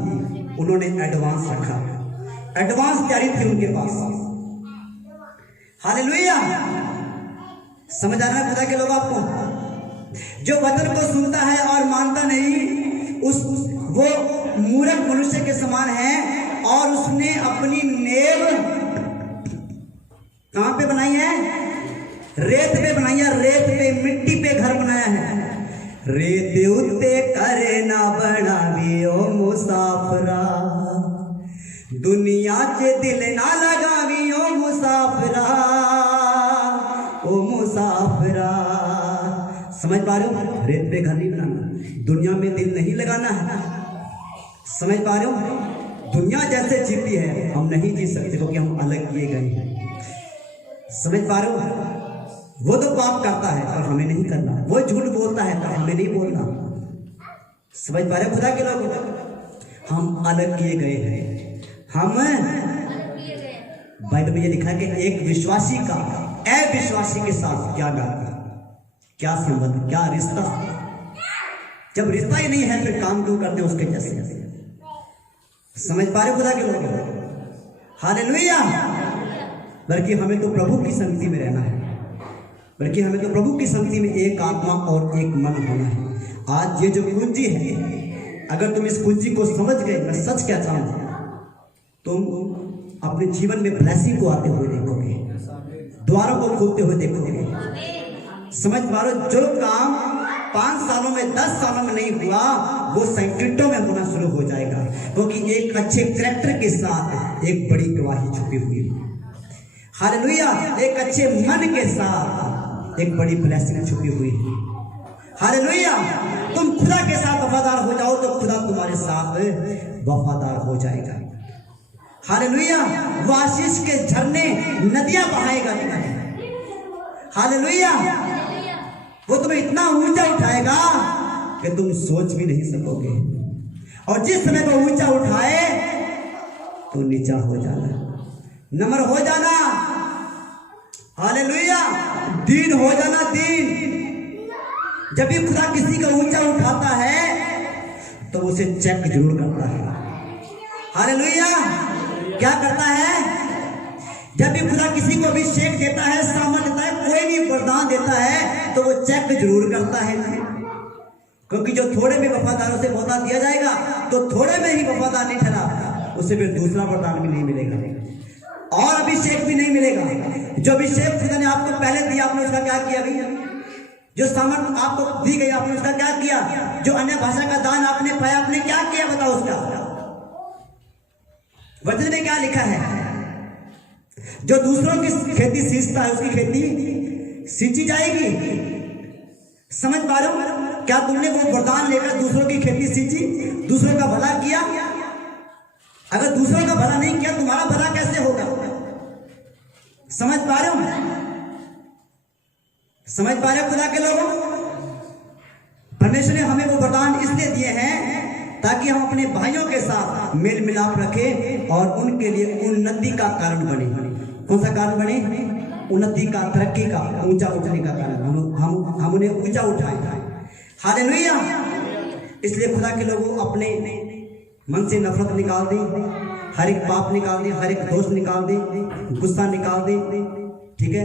उन्होंने एडवांस रखा, एडवांस तैयारी थी उनके पास। हालेलुया। समझ आ रहा है खुदा के लोग? आपको जो वचन को सुनता है और मानता नहीं, वो मूर्ख मनुष्य के समान है। और उसने अपनी नींव कहां पे बनाई है? रेत पे बनाई है, रेत पे, मिट्टी पे घर बनाया है। रेत उत्ते करे ना बनावियो मुसाफरा, दुनिया के दिल ना लगावियो मुसाफरा, ओ मुसाफरा। समझ पा रहे हो? रेत पे घर नहीं बनाना, दुनिया में दिल नहीं लगाना है। समझ पा रहे हो? दुनिया जैसे जीती है हम नहीं जी सकते, क्योंकि हम अलग किए गए हैं। समझ पा रहे हो? वो तो पाप करता है पर हमें नहीं करना, वो झूठ बोलता है पर हमें नहीं बोलना। समझ पा रहे खुदा के लोग? हम अलग किए गए हैं। हम बाइबल में ये लिखा है कि एक विश्वासी का अविश्वासी के साथ क्या नाता, क्या संबंध, क्या रिश्ता। जब रिश्ता ही नहीं है फिर काम क्यों करते हैं उसके जैसे? समझ पा रहे खुदा के लोग? हालेलुया। बल्कि हमें तो प्रभु की संगति में रहना है, बल्कि हमें तो प्रभु की संगति में एक आत्मा और एक मन होना है। आज ये जो कुंजी है, अगर तुम इस कुंजी को समझ गए, मैं सच कहता हूं, तुम अपने जीवन में ब्लेसिंग को आते हुए देखोगे, द्वारों को खोलते हुए देखोगे। समझ पा रहे हो? जो काम 5 सालों में, 10 सालों में नहीं हुआ, वो सेकंडों में होना शुरू हो जाएगा, क्योंकि एक अच्छे कैरेक्टर के साथ एक बड़ी गवाही छुपी हुई है। हालेलुया। एक अच्छे मन के साथ एक बड़ी ब्लेसिंग छुपी हुई है। हालेलुया। तुम खुदा के साथ वफादार हो जाओ तो खुदा तुम्हारे साथ वफादार हो जाएगा। हालेलुया। वो आशीष के झरने, नदियां बहाएगा तुम्हें। हालेलुया। वो तुम्हें इतना ऊंचा उठाएगा कि तुम सोच भी नहीं सकोगे, और जिस समय वो ऊंचा उठाए तो नीचा हो जाना, नम्र हो जाना। हालेलुया। दीन हो जाना, दीन। जब भी खुदा किसी को ऊंचा उठाता है तो उसे चेक जरूर करता है। हालेलुया। क्या करता है? जब भी खुदा किसी को अभिषेक देता है, सामर्थ देता है, कोई भी वरदान देता है, तो वो चेक जरूर करता है। क्योंकि जो थोड़े में वफादारों से वरदान दिया जाएगा, तो थोड़े में ही वफादार नहीं ठहरा, उसे फिर दूसरा वरदान भी नहीं मिलेगा और अभिषेक भी नहीं मिलेगा। जो अभिषेक खुदा ने आपको पहले दिया, आपने उसका क्या किया? अभी जो सामर्थ आपको दी गई आपने उसका क्या किया? जो अन्य भाषा का दान आपने पाया आपने क्या किया बताओ उसका? वचन में क्या लिखा है? जो दूसरों की खेती सींचता है उसकी खेती सींची जाएगी। समझ पा रहे हो? क्या तुमने वो वरदान लेकर दूसरों की खेती सींची, दूसरों का भला किया? अगर दूसरों का भला नहीं किया तुम्हारा भला कैसे होगा? समझ पा रहे हो? समझ पा रहे हो खुदा के लोगों? परमेश्वर ने हमें वो वरदान इसलिए दिए हैं ताकि हम अपने भाइयों के साथ मेल मिलाप रखें और उनके लिए उन्नति का कारण बने। कौन सा कारण बने? उन्नति का, तरक्की का, ऊंचा उठने का कारण। हम उन्हें ऊंचा उठाएं। हालेलुया। इसलिए खुदा के लोगों अपने मन से नफरत निकाल दें, हर एक पाप निकाल दें, हर एक दोष निकाल दें, गुस्सा निकाल दें। ठीक है?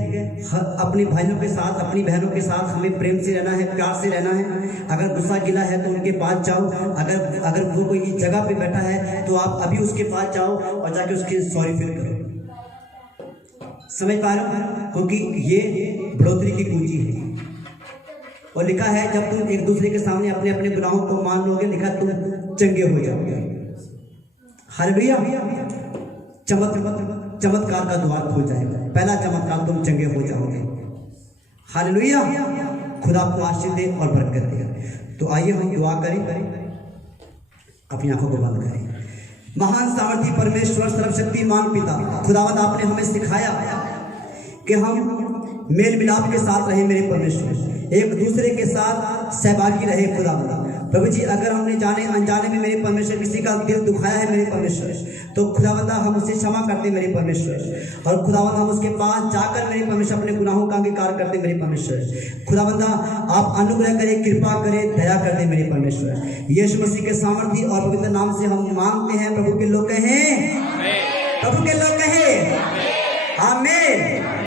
अपने भाइयों के साथ, अपनी बहनों के साथ हमें प्रेम से रहना है, प्यार से रहना है। अगर गुस्सा गिला है तो उनके पास जाओ। अगर वो कोई जगह पे बैठा है तो आप अभी उसके पास जाओ और जाके उसके सॉरी फील करो। समझ पा रहे हो? क्योंकि ये बढ़ोतरी की कुंजी है। और लिखा है जब तुम एक दूसरे के सामने अपने अपने गुनाहों को मान लोगे, लिखा तुम चंगे हो जाओगे। हालेलुया। चमत्कार का द्वार खुल जाएगा। पहला चमत्कार तुम चंगे हो जाओगे। हालेलुया। खुदा आपको आशीष दे और बरकत दे। तो आइए हम दुआ करें, अपनी आंखों को बंद करें। महान सामर्थी परमेश्वर, सर्वशक्तिमान पिता खुदावंद, आपने हमें सिखाया कि हम मेल मिलाप के साथ रहे मेरे परमेश्वर, एक दूसरे के साथ सहभागी रहे खुदावंद। प्रभु जी, अगर हमने जाने अनजाने में मेरे परमेश्वर किसी का दिल दुखाया है मेरे परमेश्वर, तो खुदावंद हम उसे क्षमा करते मेरे परमेश्वर। और खुदावंद हम उसके पास जाकर मेरे परमेश्वर अपने गुनाहों का अंगीकार करते मेरे परमेश्वर। खुदावंद आप अनुग्रह करें, कृपा करें, दया करते मेरे परमेश्वर। यीशु मसीह के सामर्थी और पवित्र नाम से हम मांगते हैं। प्रभु के लोग कहें, प्रभु के लोग कहें आमीन।